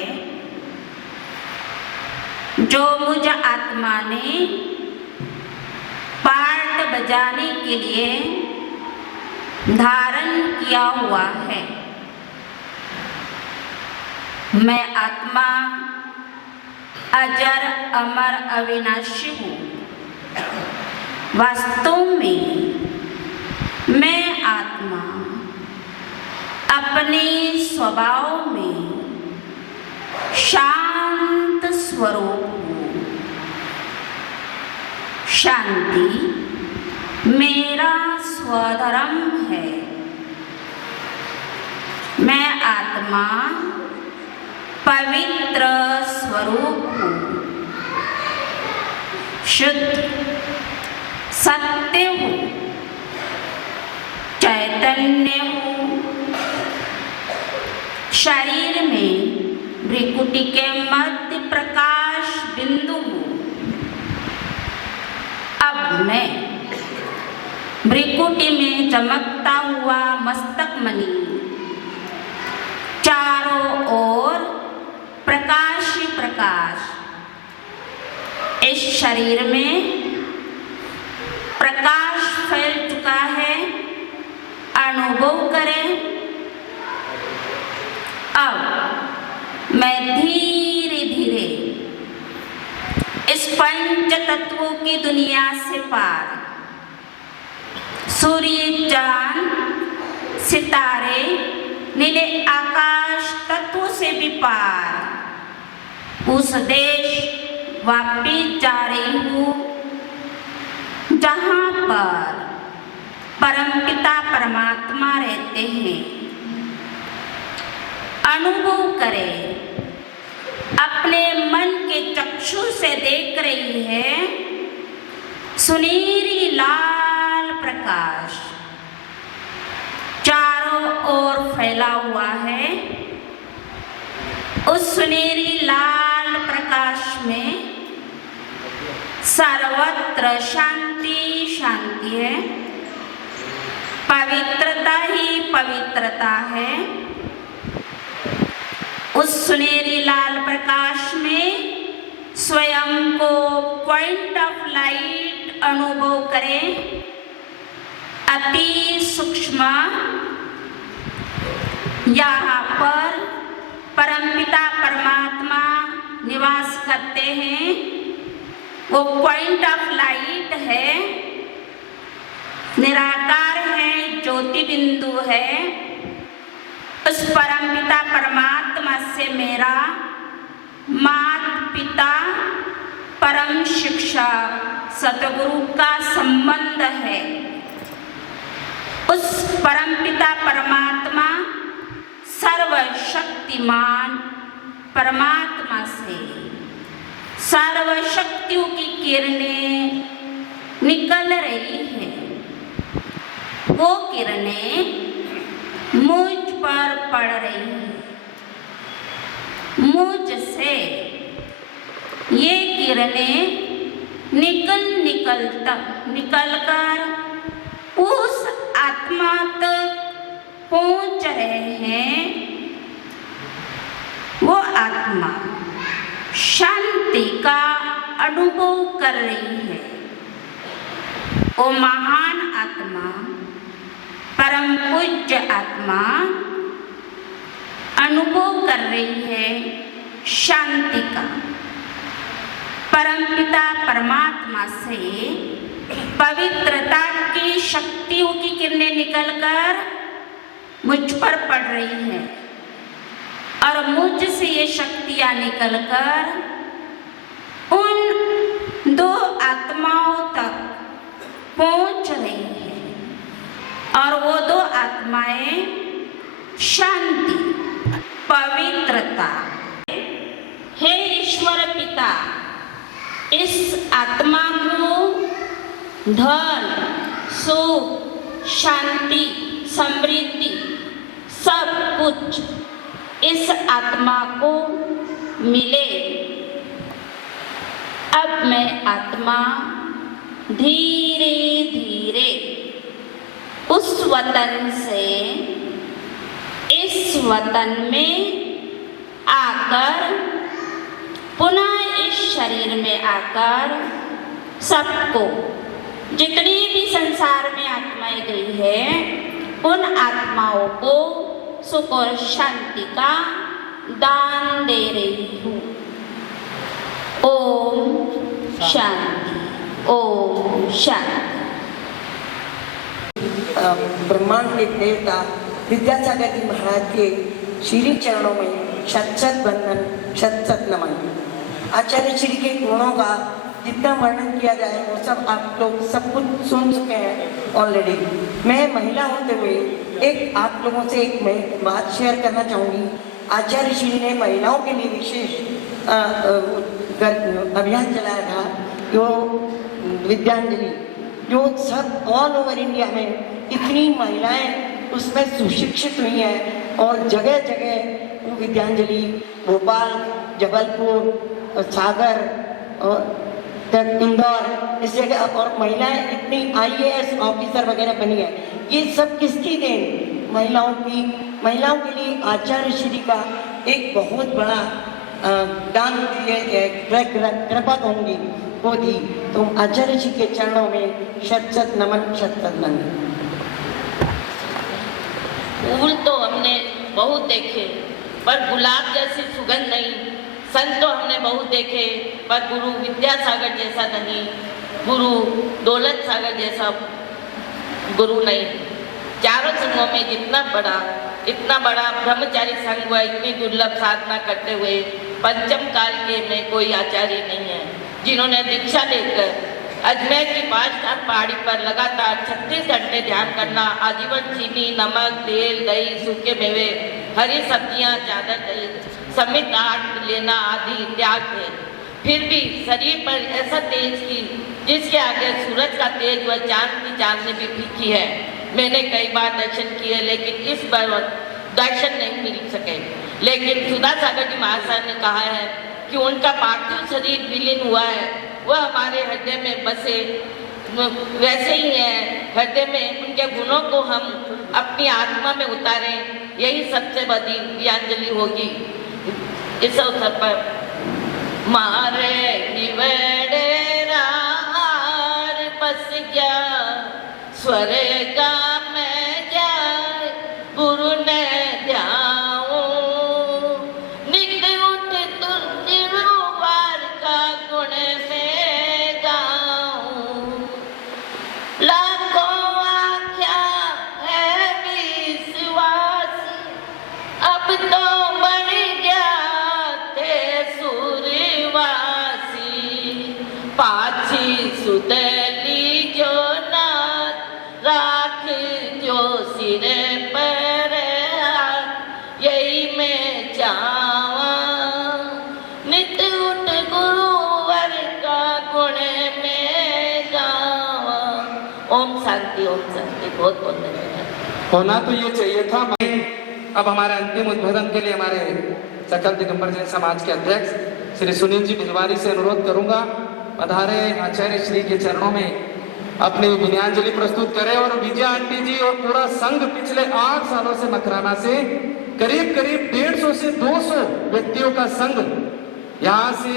जो मुझ आत्मा ने पार्ट बजाने के लिए धारण किया हुआ है। मैं आत्मा अजर अमर अविनाशी हूँ। वास्तव में मैं आत्मा अपने स्वभाव में शांत स्वरूप हूँ। शांति मेरा स्वधर्म है। मैं आत्मा पवित्र स्वरूप हूँ, शुद्ध सत्य हूँ, चैतन्य हूँ। शरीर में भ्रिकुटी के मध्य प्रकाश बिंदु हूँ। अब मैं भ्रिकुटी में चमकता हुआ मस्तक मणि, चारों ओर प्रकाश ही प्रकाश। इस शरीर में प्रकाश फैल चुका है, अनुभव करें। अब मैं धीरे धीरे इस पंच तत्वों की दुनिया से पार, सूर्य, चांद, सितारे, नीले आकाश तत्वों से भी पार उस देश वापिस जा रही हूँ जहाँ पर परमपिता परमात्मा रहते हैं। अनुभव करें, अपने मन के चक्षु से देख रही है सुनहरी लाल प्रकाश चारों ओर फैला हुआ है। उस सुनहरी लाल प्रकाश में सर्वत्र शांति शांति है, पवित्रता ही पवित्रता है। उस सुनहरी लाल प्रकाश में स्वयं को पॉइंट ऑफ लाइट अनुभव करें। अति सूक्ष्म यहाँ पर परमपिता परमात्मा निवास करते हैं। वो पॉइंट ऑफ लाइट है, निराकार है, ज्योति बिंदु है। उस परमपिता परमात्मा से मेरा माता पिता परम शिक्षक सतगुरु का संबंध है। उस परमपिता परमात्मा सर्वशक्तिमान परमात्मा से सर्व शक्तियों की किरणें निकल रही है। वो किरणें मुझ पर पड़ रही है। मुझसे ये किरणें निकलकर उस आत्मा तक पहुंच रहे हैं। वो आत्मा शांति का अनुभव कर रही है। वो महान आत्मा, परम पूज्य आत्मा अनुभव कर रही है शांति का। परमपिता परमात्मा से पवित्रता की शक्तियों की किरणें निकलकर मुझ पर पड़ रही है और मुझ से ये शक्तियां निकलकर उन दो आत्माओं तक पहुंच रही है और वो दो आत्माएं शांति, पवित्रता। हे ईश्वर पिता, इस आत्मा को धन, सुख, शांति, समृद्धि सब कुछ इस आत्मा को मिले। अब मैं आत्मा धीरे धीरे उस वतन से इस वतन में आकर पुनः इस शरीर में आकर सबको, जितनी भी संसार में आत्माएं गई है, उन आत्माओं को सुख और शांति का दान दे रही हूँ। ओम शांति, ओम शांति। ब्रह्मांड के देवता विद्यासागर जी महाराज के श्री चरणों में शत शत वंदन, शत शत नमन। आचार्य श्री के गुणों का जितना वर्णन किया जाए वो सब आप लोग सब कुछ सुन चुके हैं ऑलरेडी। मैं महिला होते हुए एक आप लोगों से एक मैं बात शेयर करना चाहूँगी। आचार्य श्री ने महिलाओं के लिए विशेष अभियान चलाया था, जो विद्यांजलि, जो सब ऑल ओवर इंडिया में इतनी महिलाएं उसमें सुशिक्षित हुई हैं और जगह जगह वो विद्यांजलि भोपाल, जबलपुर, सागर और इंदौर इस जगह, और महिलाएं इतनी IAS ऑफिसर वगैरह बनी है। ये सब किसकी देन? महिलाओं की। महिलाओं के लिए आचार्य श्री का एक बहुत बड़ा दान कृपा कहूँगी वो थी। तो आचार्य जी के चरणों में शत शत नमन, शत शत नमन। फूल तो हमने बहुत देखे पर गुलाब जैसी सुगंध नहीं, संत तो हमने बहुत देखे पर गुरु विद्यासागर जैसा नहीं, गुरु दौलत सागर जैसा गुरु नहीं। चारों संघों में इतना बड़ा ब्रह्मचारी संघ हुआ, इतनी दुर्लभ साधना करते हुए पंचम काल के में कोई आचार्य नहीं है जिन्होंने दीक्षा लेकर अजमेर की 5 स्थान पहाड़ी पर लगातार 36 घंटे ध्यान करना, आजीवन चीनी, नमक, तेल, दही, सूखे मेवे, हरी सब्जियां, चादर दही समेत आहार लेना आदि त्याग है। फिर भी शरीर पर ऐसा तेज की जिसके आगे सूरज का तेज व चांद की चांदनी भी फीकी है। मैंने कई बार दर्शन किए लेकिन इस बार दर्शन नहीं मिल सके। लेकिन सुधा सागर जी महाशय ने कहा है कि उनका पार्थिव शरीर विलीन हुआ है, वह हमारे हृदय में बसे वैसे ही है। हृदय में उनके गुणों को हम अपनी आत्मा में उतारें, यही सबसे बड़ी विद्यांजलि होगी। इस अवसर पर मारे हिवड़े रार बस गया स्वर्ग में जाए गुरु ने ध्याओ, निकट उठ तुलवार का गुण में गाऊं, लाखों आख्या है विश्वास अब तो बन गया थे सूर्यवासी, पाछी सुतली जो नाथ राख जो सिरे पर यही में जावा, नित उठ गुरुवर का गुण में गावा। ओम शांति, ओम शांति। बहुत बहुत धन्यवाद। होना तो ये चाहिए था। अब हमारे अंतिम उद्बोधन के लिए हमारे सकल दिगंबर जैन समाज के अध्यक्ष श्री सुनील जी भिलवारी से अनुरोध करूंगा, पधारे आचार्य श्री के चरणों में अपनी विनयाञ्जलि प्रस्तुत करें। और विजया आंटी जी और पूरा संघ पिछले 8 सालों से मकराना से करीब 150 से 200 व्यक्तियों का संघ यहाँ से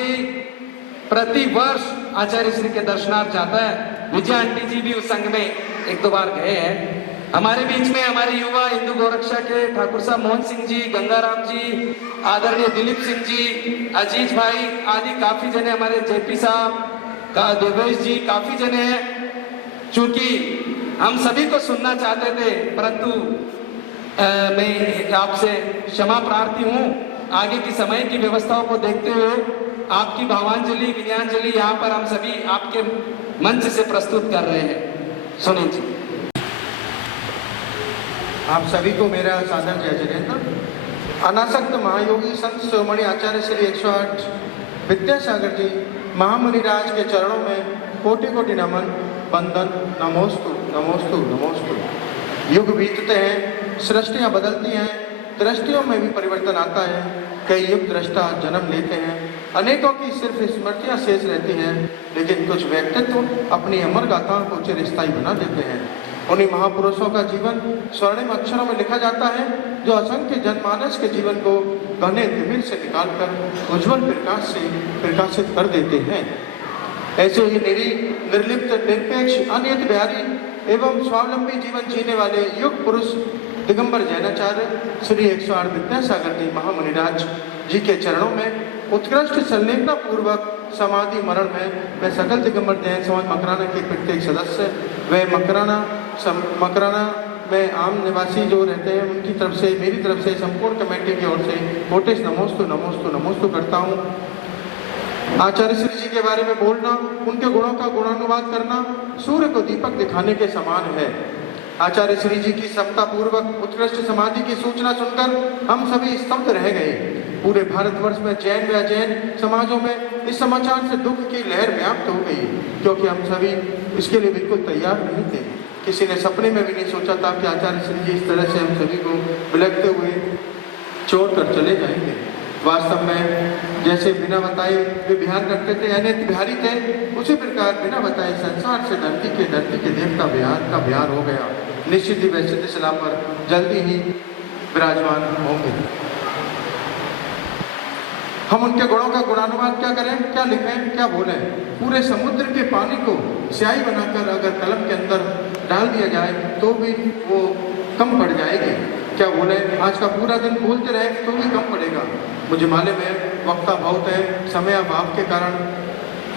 प्रति वर्ष आचार्य श्री के दर्शनार्थ जाता है। विजया आंटी जी भी उस संघ में 1-2 बार गए हैं। हमारे बीच में हमारे युवा हिंदू गौरक्षा के ठाकुर साहब मोहन सिंह जी, गंगाराम जी, आदरणीय दिलीप सिंह जी, अजीज भाई आदि काफी जने, हमारे जेपी साहब का देवेश जी, काफी जने हैं। चूंकि हम सभी को सुनना चाहते थे परंतु मैं आपसे क्षमा प्रार्थी हूँ। आगे की समय की व्यवस्थाओं को देखते हुए आपकी भावांजलि विनयाञ्जलि यहाँ पर हम सभी आपके मंच से प्रस्तुत कर रहे हैं। सुनील जी। आप सभी को मेरा सादर जय जिनेन्द्र। अनासक्त महायोगी संत शिरोमणि आचार्य श्री 108 विद्यासागर जी महामुनिराज के चरणों में कोटि कोटि नमन, वंदन, नमोस्तु नमोस्तु नमोस्तु। युग बीतते हैं, सृष्टियाँ बदलती हैं, दृष्टियों में भी परिवर्तन आता है। कई युग दृष्टा जन्म लेते हैं, अनेकों की सिर्फ स्मृतियाँ शेष रहती हैं, लेकिन कुछ व्यक्तित्व अपनी अमर गाथाओं को चिरस्थायी बना देते हैं। उन्हीं महापुरुषों का जीवन स्वर्णिम अक्षरों में लिखा जाता है जो असंख्य जनमानस के जीवन को घने तिमिर से निकालकर उज्जवल प्रकाश से प्रकाशित कर देते हैं। ऐसे ही निर्लिप्त, निरपेक्ष, अनियत बिहारी एवं स्वावलंबी जीवन जीने वाले युग पुरुष दिगंबर जैनाचार्य श्री 108 विद्यासागर जी महामुनिराज जी के चरणों में उत्कृष्ट संलेखना पूर्वक समाधि मरण में मैं सकल दिगंबर जैन समाज मकराना के प्रत्येक सदस्य व मकराना में आम निवासी जो रहते हैं उनकी तरफ से, मेरी तरफ से, संपूर्ण कमेटी की ओर से कोटेश नमोस्तु नमोस्तु नमोस्तु करता हूँ। आचार्य श्री जी के बारे में बोलना, उनके गुणों का गुणानुवाद करना सूर्य को दीपक दिखाने के समान है। आचार्य श्री जी की सप्ताहपूर्वक उत्कृष्ट समाधि की सूचना सुनकर हम सभी स्तब्ध रह गए। पूरे भारतवर्ष में जैन व अजैन समाजों में इस समाचार से दुख की लहर व्याप्त हो गई, क्योंकि हम सभी इसके लिए बिल्कुल तैयार नहीं थे। किसी ने सपने में भी नहीं सोचा था कि आचार्य श्री जी इस तरह से हम सभी को बिलखते हुए छोड़कर चले जाएंगे। वास्तव में जैसे बिना बताए वे बिहार करते थे, अनेक बिहारी थे, उसी प्रकार बिना बताए संसार से धरती के देवता बिहार का बिहार हो गया। निश्चित ही वे सिद्ध शिला पर जल्दी ही विराजमान होंगे। हम उनके गुणों का गुणानुवाद क्या करें, क्या लिखें, क्या बोलें? पूरे समुद्र के पानी को स्याही बनाकर अगर कलम के अंदर डाल दिया जाए तो भी वो कम पड़ जाएगी। क्या बोले? आज का पूरा दिन बोलते रहे तो भी कम पड़ेगा। मुझे मालूम है वक्ता बहुत है, समय अभाव के कारण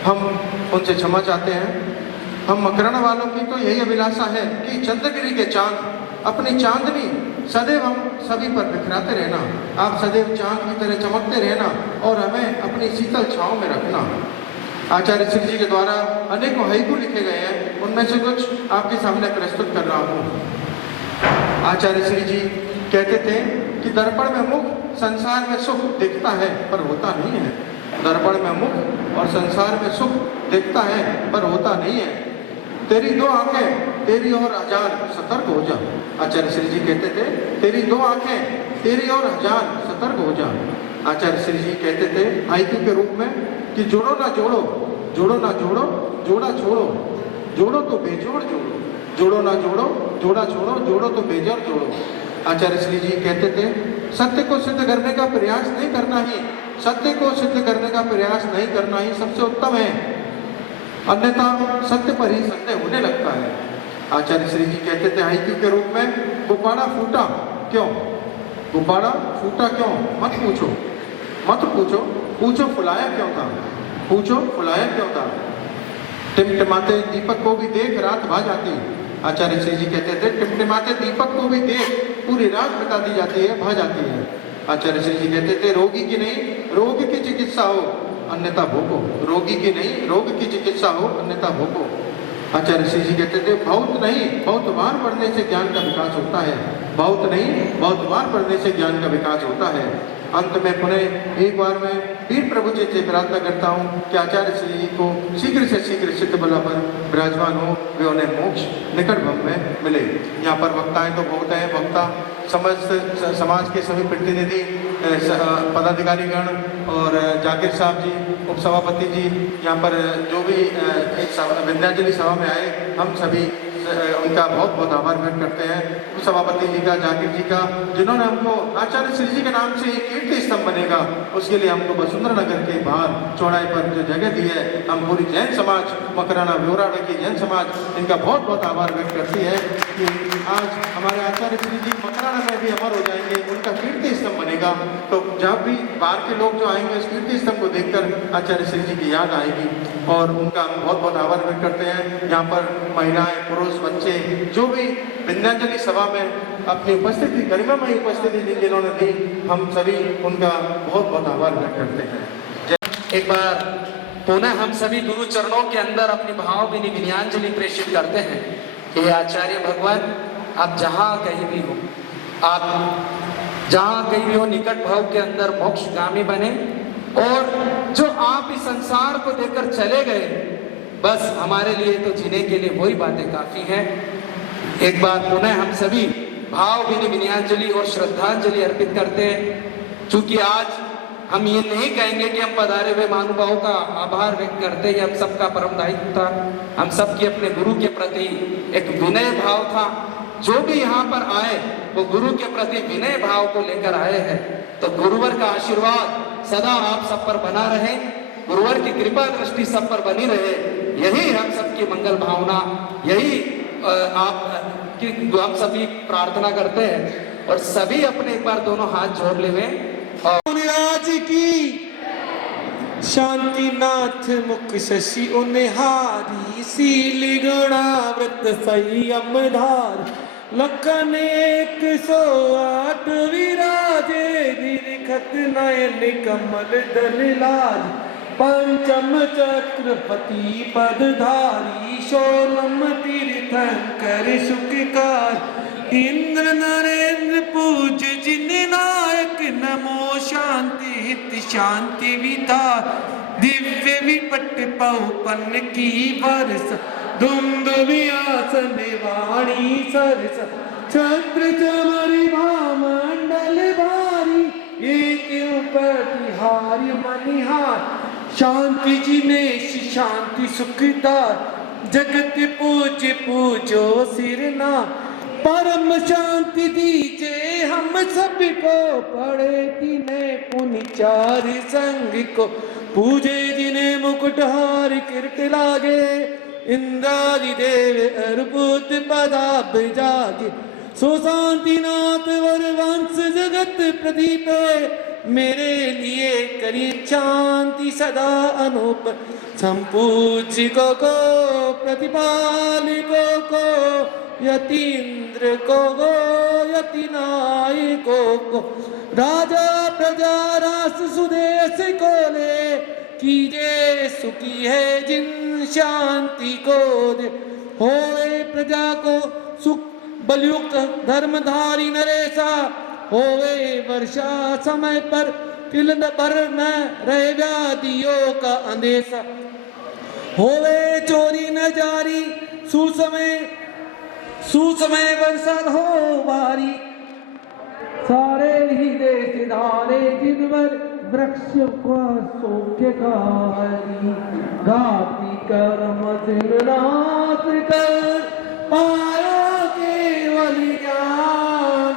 हम उनसे क्षमा चाहते हैं। हम मकराना वालों की तो यही अभिलाषा है कि चंद्रगिरी के चांद अपनी चांदनी सदैव हम सभी पर बिखराते रहना। आप सदैव चांद की तरह चमकते रहना और हमें अपनी शीतल छांव में रखना। आचार्य श्री जी के द्वारा अनेकों हaiku लिखे गए हैं, उनमें से कुछ आपके सामने प्रस्तुत कर रहा हूँ। आचार्य श्री जी कहते थे कि दर्पण में मुख संसार में सुख दिखता है पर होता नहीं है। दर्पण में मुख और संसार में सुख दिखता है पर होता नहीं है। तेरी दो आंखें तेरी और हजार सतर्क हो जा। आचार्य श्री जी कहते थे तेरी दो आंखें तेरी और हजार सतर्क हो जा। आचार्य श्री जी कहते थे haiku के रूप में कि जोड़ो ना जोड़ो, जोड़ो ना जोड़ो, जोड़ा छोड़ो, जोड़ो तो बेजोड़ जोड़ो, जोड़ो ना जोड़ो, जोड़ा छोड़ो, जोड़ो तो बेजोड़ जोड़ो। आचार्य श्री जी कहते थे सत्य को सिद्ध करने का प्रयास नहीं करना ही, सत्य को सिद्ध करने का प्रयास नहीं करना ही सबसे उत्तम है, अन्यथा सत्य पर ही संदेह होने लगता है। आचार्य श्री जी कहते थे haiku के रूप में गुब्बारा फूटा क्यों, गुब्बारा फूटा क्यों मत पूछो, मत पूछो, पूछो फुलाया क्यों था, पूछो फुलाया क्यों था। टिमटिमाते दीपक को भी देख रात भा जाती। आचार्य श्री जी कहते थे टिमटिमाते दीपक को भी देख पूरी रात बिता दी जाती है, भा जाती है। आचार्य श्री जी कहते थे रोगी की नहीं रोग की चिकित्सा हो अन्यथा भोगो, रोगी की नहीं रोग की चिकित्सा हो अन्यथा भोगो। आचार्य श्री जी कहते थे बहुत नहीं बहुत बार पढ़ने से ज्ञान का विकास होता है, बहुत नहीं बहुत बार पढ़ने से ज्ञान का विकास होता है। अंत में पुनः एक बार मैं वीर प्रभु जी से प्रार्थना करता हूँ कि आचार्य श्री जी को शीघ्र से शीघ्र सिद्ध बला पर विराजमान हो, वे उन्हें मोक्ष निकट भव में मिले। यहाँ पर वक्ताएं तो बहुत हैं, वक्ता समस्त समाज के सभी प्रतिनिधि पदाधिकारीगण और जाकिर साहब जी, उपसभापति जी, यहाँ पर जो भी विद्यांजलि सभा में आए हम सभी उनका बहुत बहुत आभार व्यक्त करते हैं। उपसभापति जी का, जाकिर जी का, जिन्होंने हमको आचार्य श्री जी के नाम से एक कीर्ति स्तंभ बनेगा उसके लिए हमको वसुंधरा नगर के बाहर चौड़ाई पर जो जगह दी है, हम पूरी जैन समाज मकराना व्योराड़ा की जैन समाज इनका बहुत बहुत आभार व्यक्त करती है कि आज हमारे आचार्य श्री जी मकराना में भी अमर हो जाएंगे, उनका कीर्ति स्तंभ बनेगा। तो जब भी बाहर के लोग जो आएंगे उस कीर्ति स्तंभ को देखकर आचार्य श्री जी की याद आएगी और उनका हम बहुत बहुत आभार व्यक्त करते हैं। यहाँ पर महिलाएं, पुरुष, बच्चे जो भी विद्यांजलि सभा में अपनी उपस्थिति गरिमामयी उपस्थिति दी जिन्होंने दी, हम सभी उनका बहुत बहुत आभार व्यक्त करते हैं। एक बार पुनः हम सभी गुरु चरणों के अंदर अपनी भावभीनी विनयांजलि प्रेषित करते हैं कि आचार्य भगवान आप जहाँ कहीं भी हो, आप जहाँ कहीं भी हो निकट भाव के अंदर मोक्षगामी बने और जो आप इस संसार को देकर चले गए बस हमारे लिए तो जीने के लिए वही बातें काफी हैं। एक बार पुनः हम सभी भावभीनी विनयांजलि और श्रद्धांजलि अर्पित करते हैं। चूंकि आज हम ये नहीं कहेंगे कि हम पधारे हुए महानुभावों का आभार व्यक्त करते हैं, हम सबका परम दायित्व था, हम सबके अपने गुरु के प्रति एक विनय भाव था। जो भी यहाँ पर आए वो गुरु के प्रति विनय भाव को लेकर आए हैं। तो गुरुवर का आशीर्वाद सदा आप सब पर बना रहे, गुरुवर की कृपा दृष्टि सब पर बनी रहे, यही हम सबकी मंगल भावना, यही हम सभी प्रार्थना करते हैं। और सभी अपने एक बार दोनों हाथ जोड़ ले और आज की शांति नाथ मुख शशि उन्हारी सील गुणाव्रत संयम धार लखन 108 विराजे निरखत नयन कमल दल लाज पंचम चक्रपति पदधारी शोलम तीर्थंकर सुखकार इंद्र नरेंद्र पूज्य जिन नायक नमो शांति हित शांति विधार दिव्य विपट पौपन की वर्ष धुंध व्यासन वाणी सरस छत्र चमरी भामंडल भारी एक प्रतिहार्य मनिहार शांति जिनेश शांति सुखदार जगत पूज्य पूजो सिरना परम शांति दीजे हम सबको पढ़े तिने पुनि चार संग को पूजे जिने मुकुटहार किरट लागे इंद्रादि देव अर्बुद पदाब जागे सो शांतिनाथ वर वंश जगत प्रदीप मेरे लिए करी शांति सदा अनूप संपूज्य को प्रतिपालिको को यतीन्द्र को यति नायको को राजा प्रजा रास सुदेश को ले कीजे सुखी है जिन शांति को दे होए प्रजा को सुख बलयुक्त धर्मधारी नरेशा होवे वर्षा समय पर तिल पर न रहे व्याधियों का अंदेशा होवे चोरी न जारी सुसमय वर्षा हो बारी सारे ही देश धारे जिनवर वृक्ष का सौख्यकारी घाती कर्म सिरनाश कर पाया केवल ज्ञान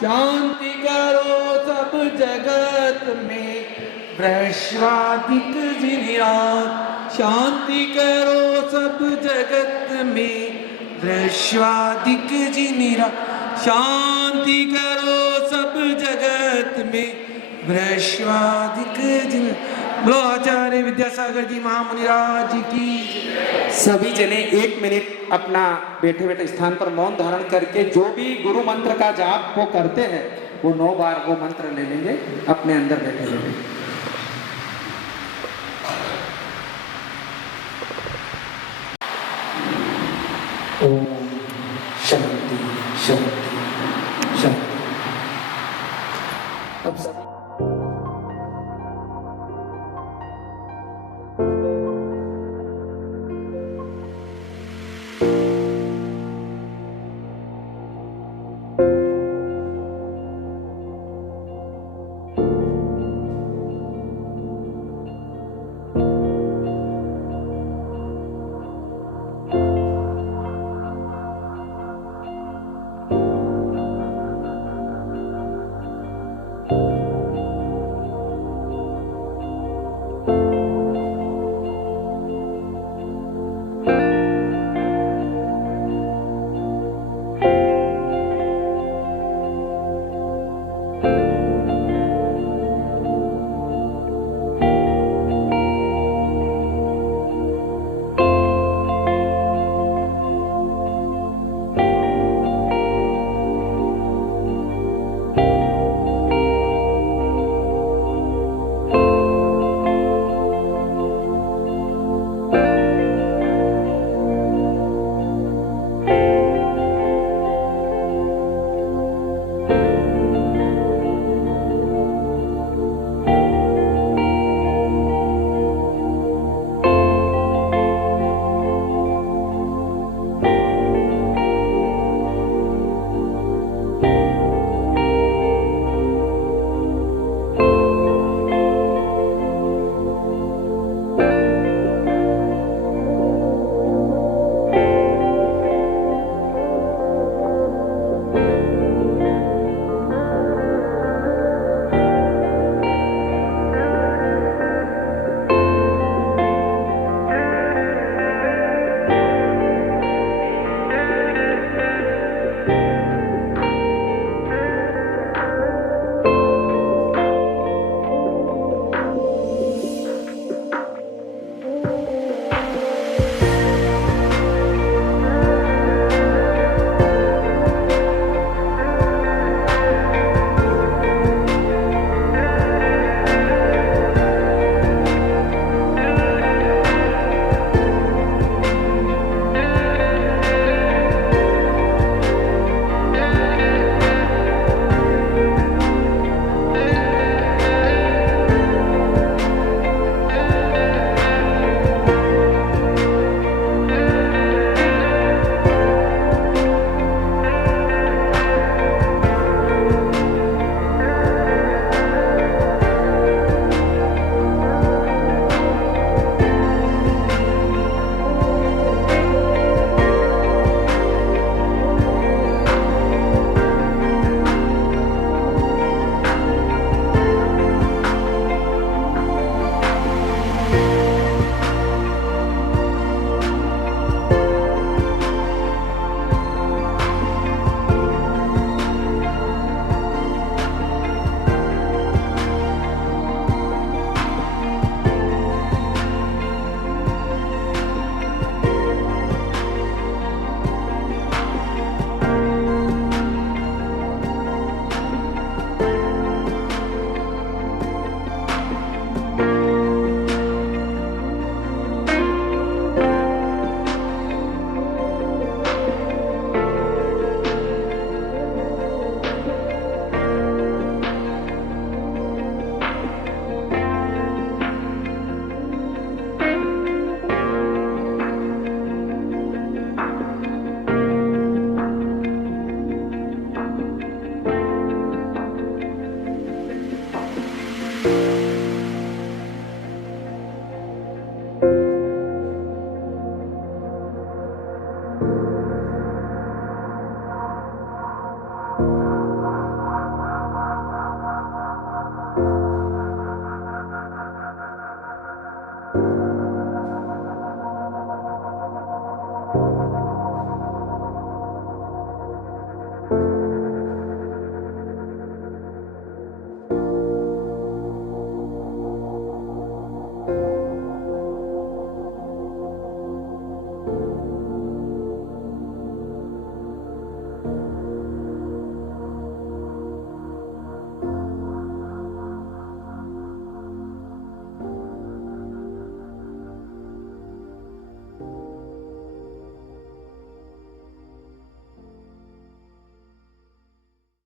शांति करो सब जगत में वैश्वादिक जिनिरात शांति करो सब जगत में वैश्वादिक जिनिरात शांति करो सब जगत में वैश्वादिक जिन बोलो आचार्य विद्यासागर जी महामुनिराज की। सभी जने 1 मिनट अपना बैठे बैठे स्थान पर मौन धारण करके जो भी गुरु मंत्र का जाप वो करते हैं वो 9 बार वो मंत्र ले लेंगे अपने अंदर बैठे बैठे। ओम शांति शांति शांति। अब सब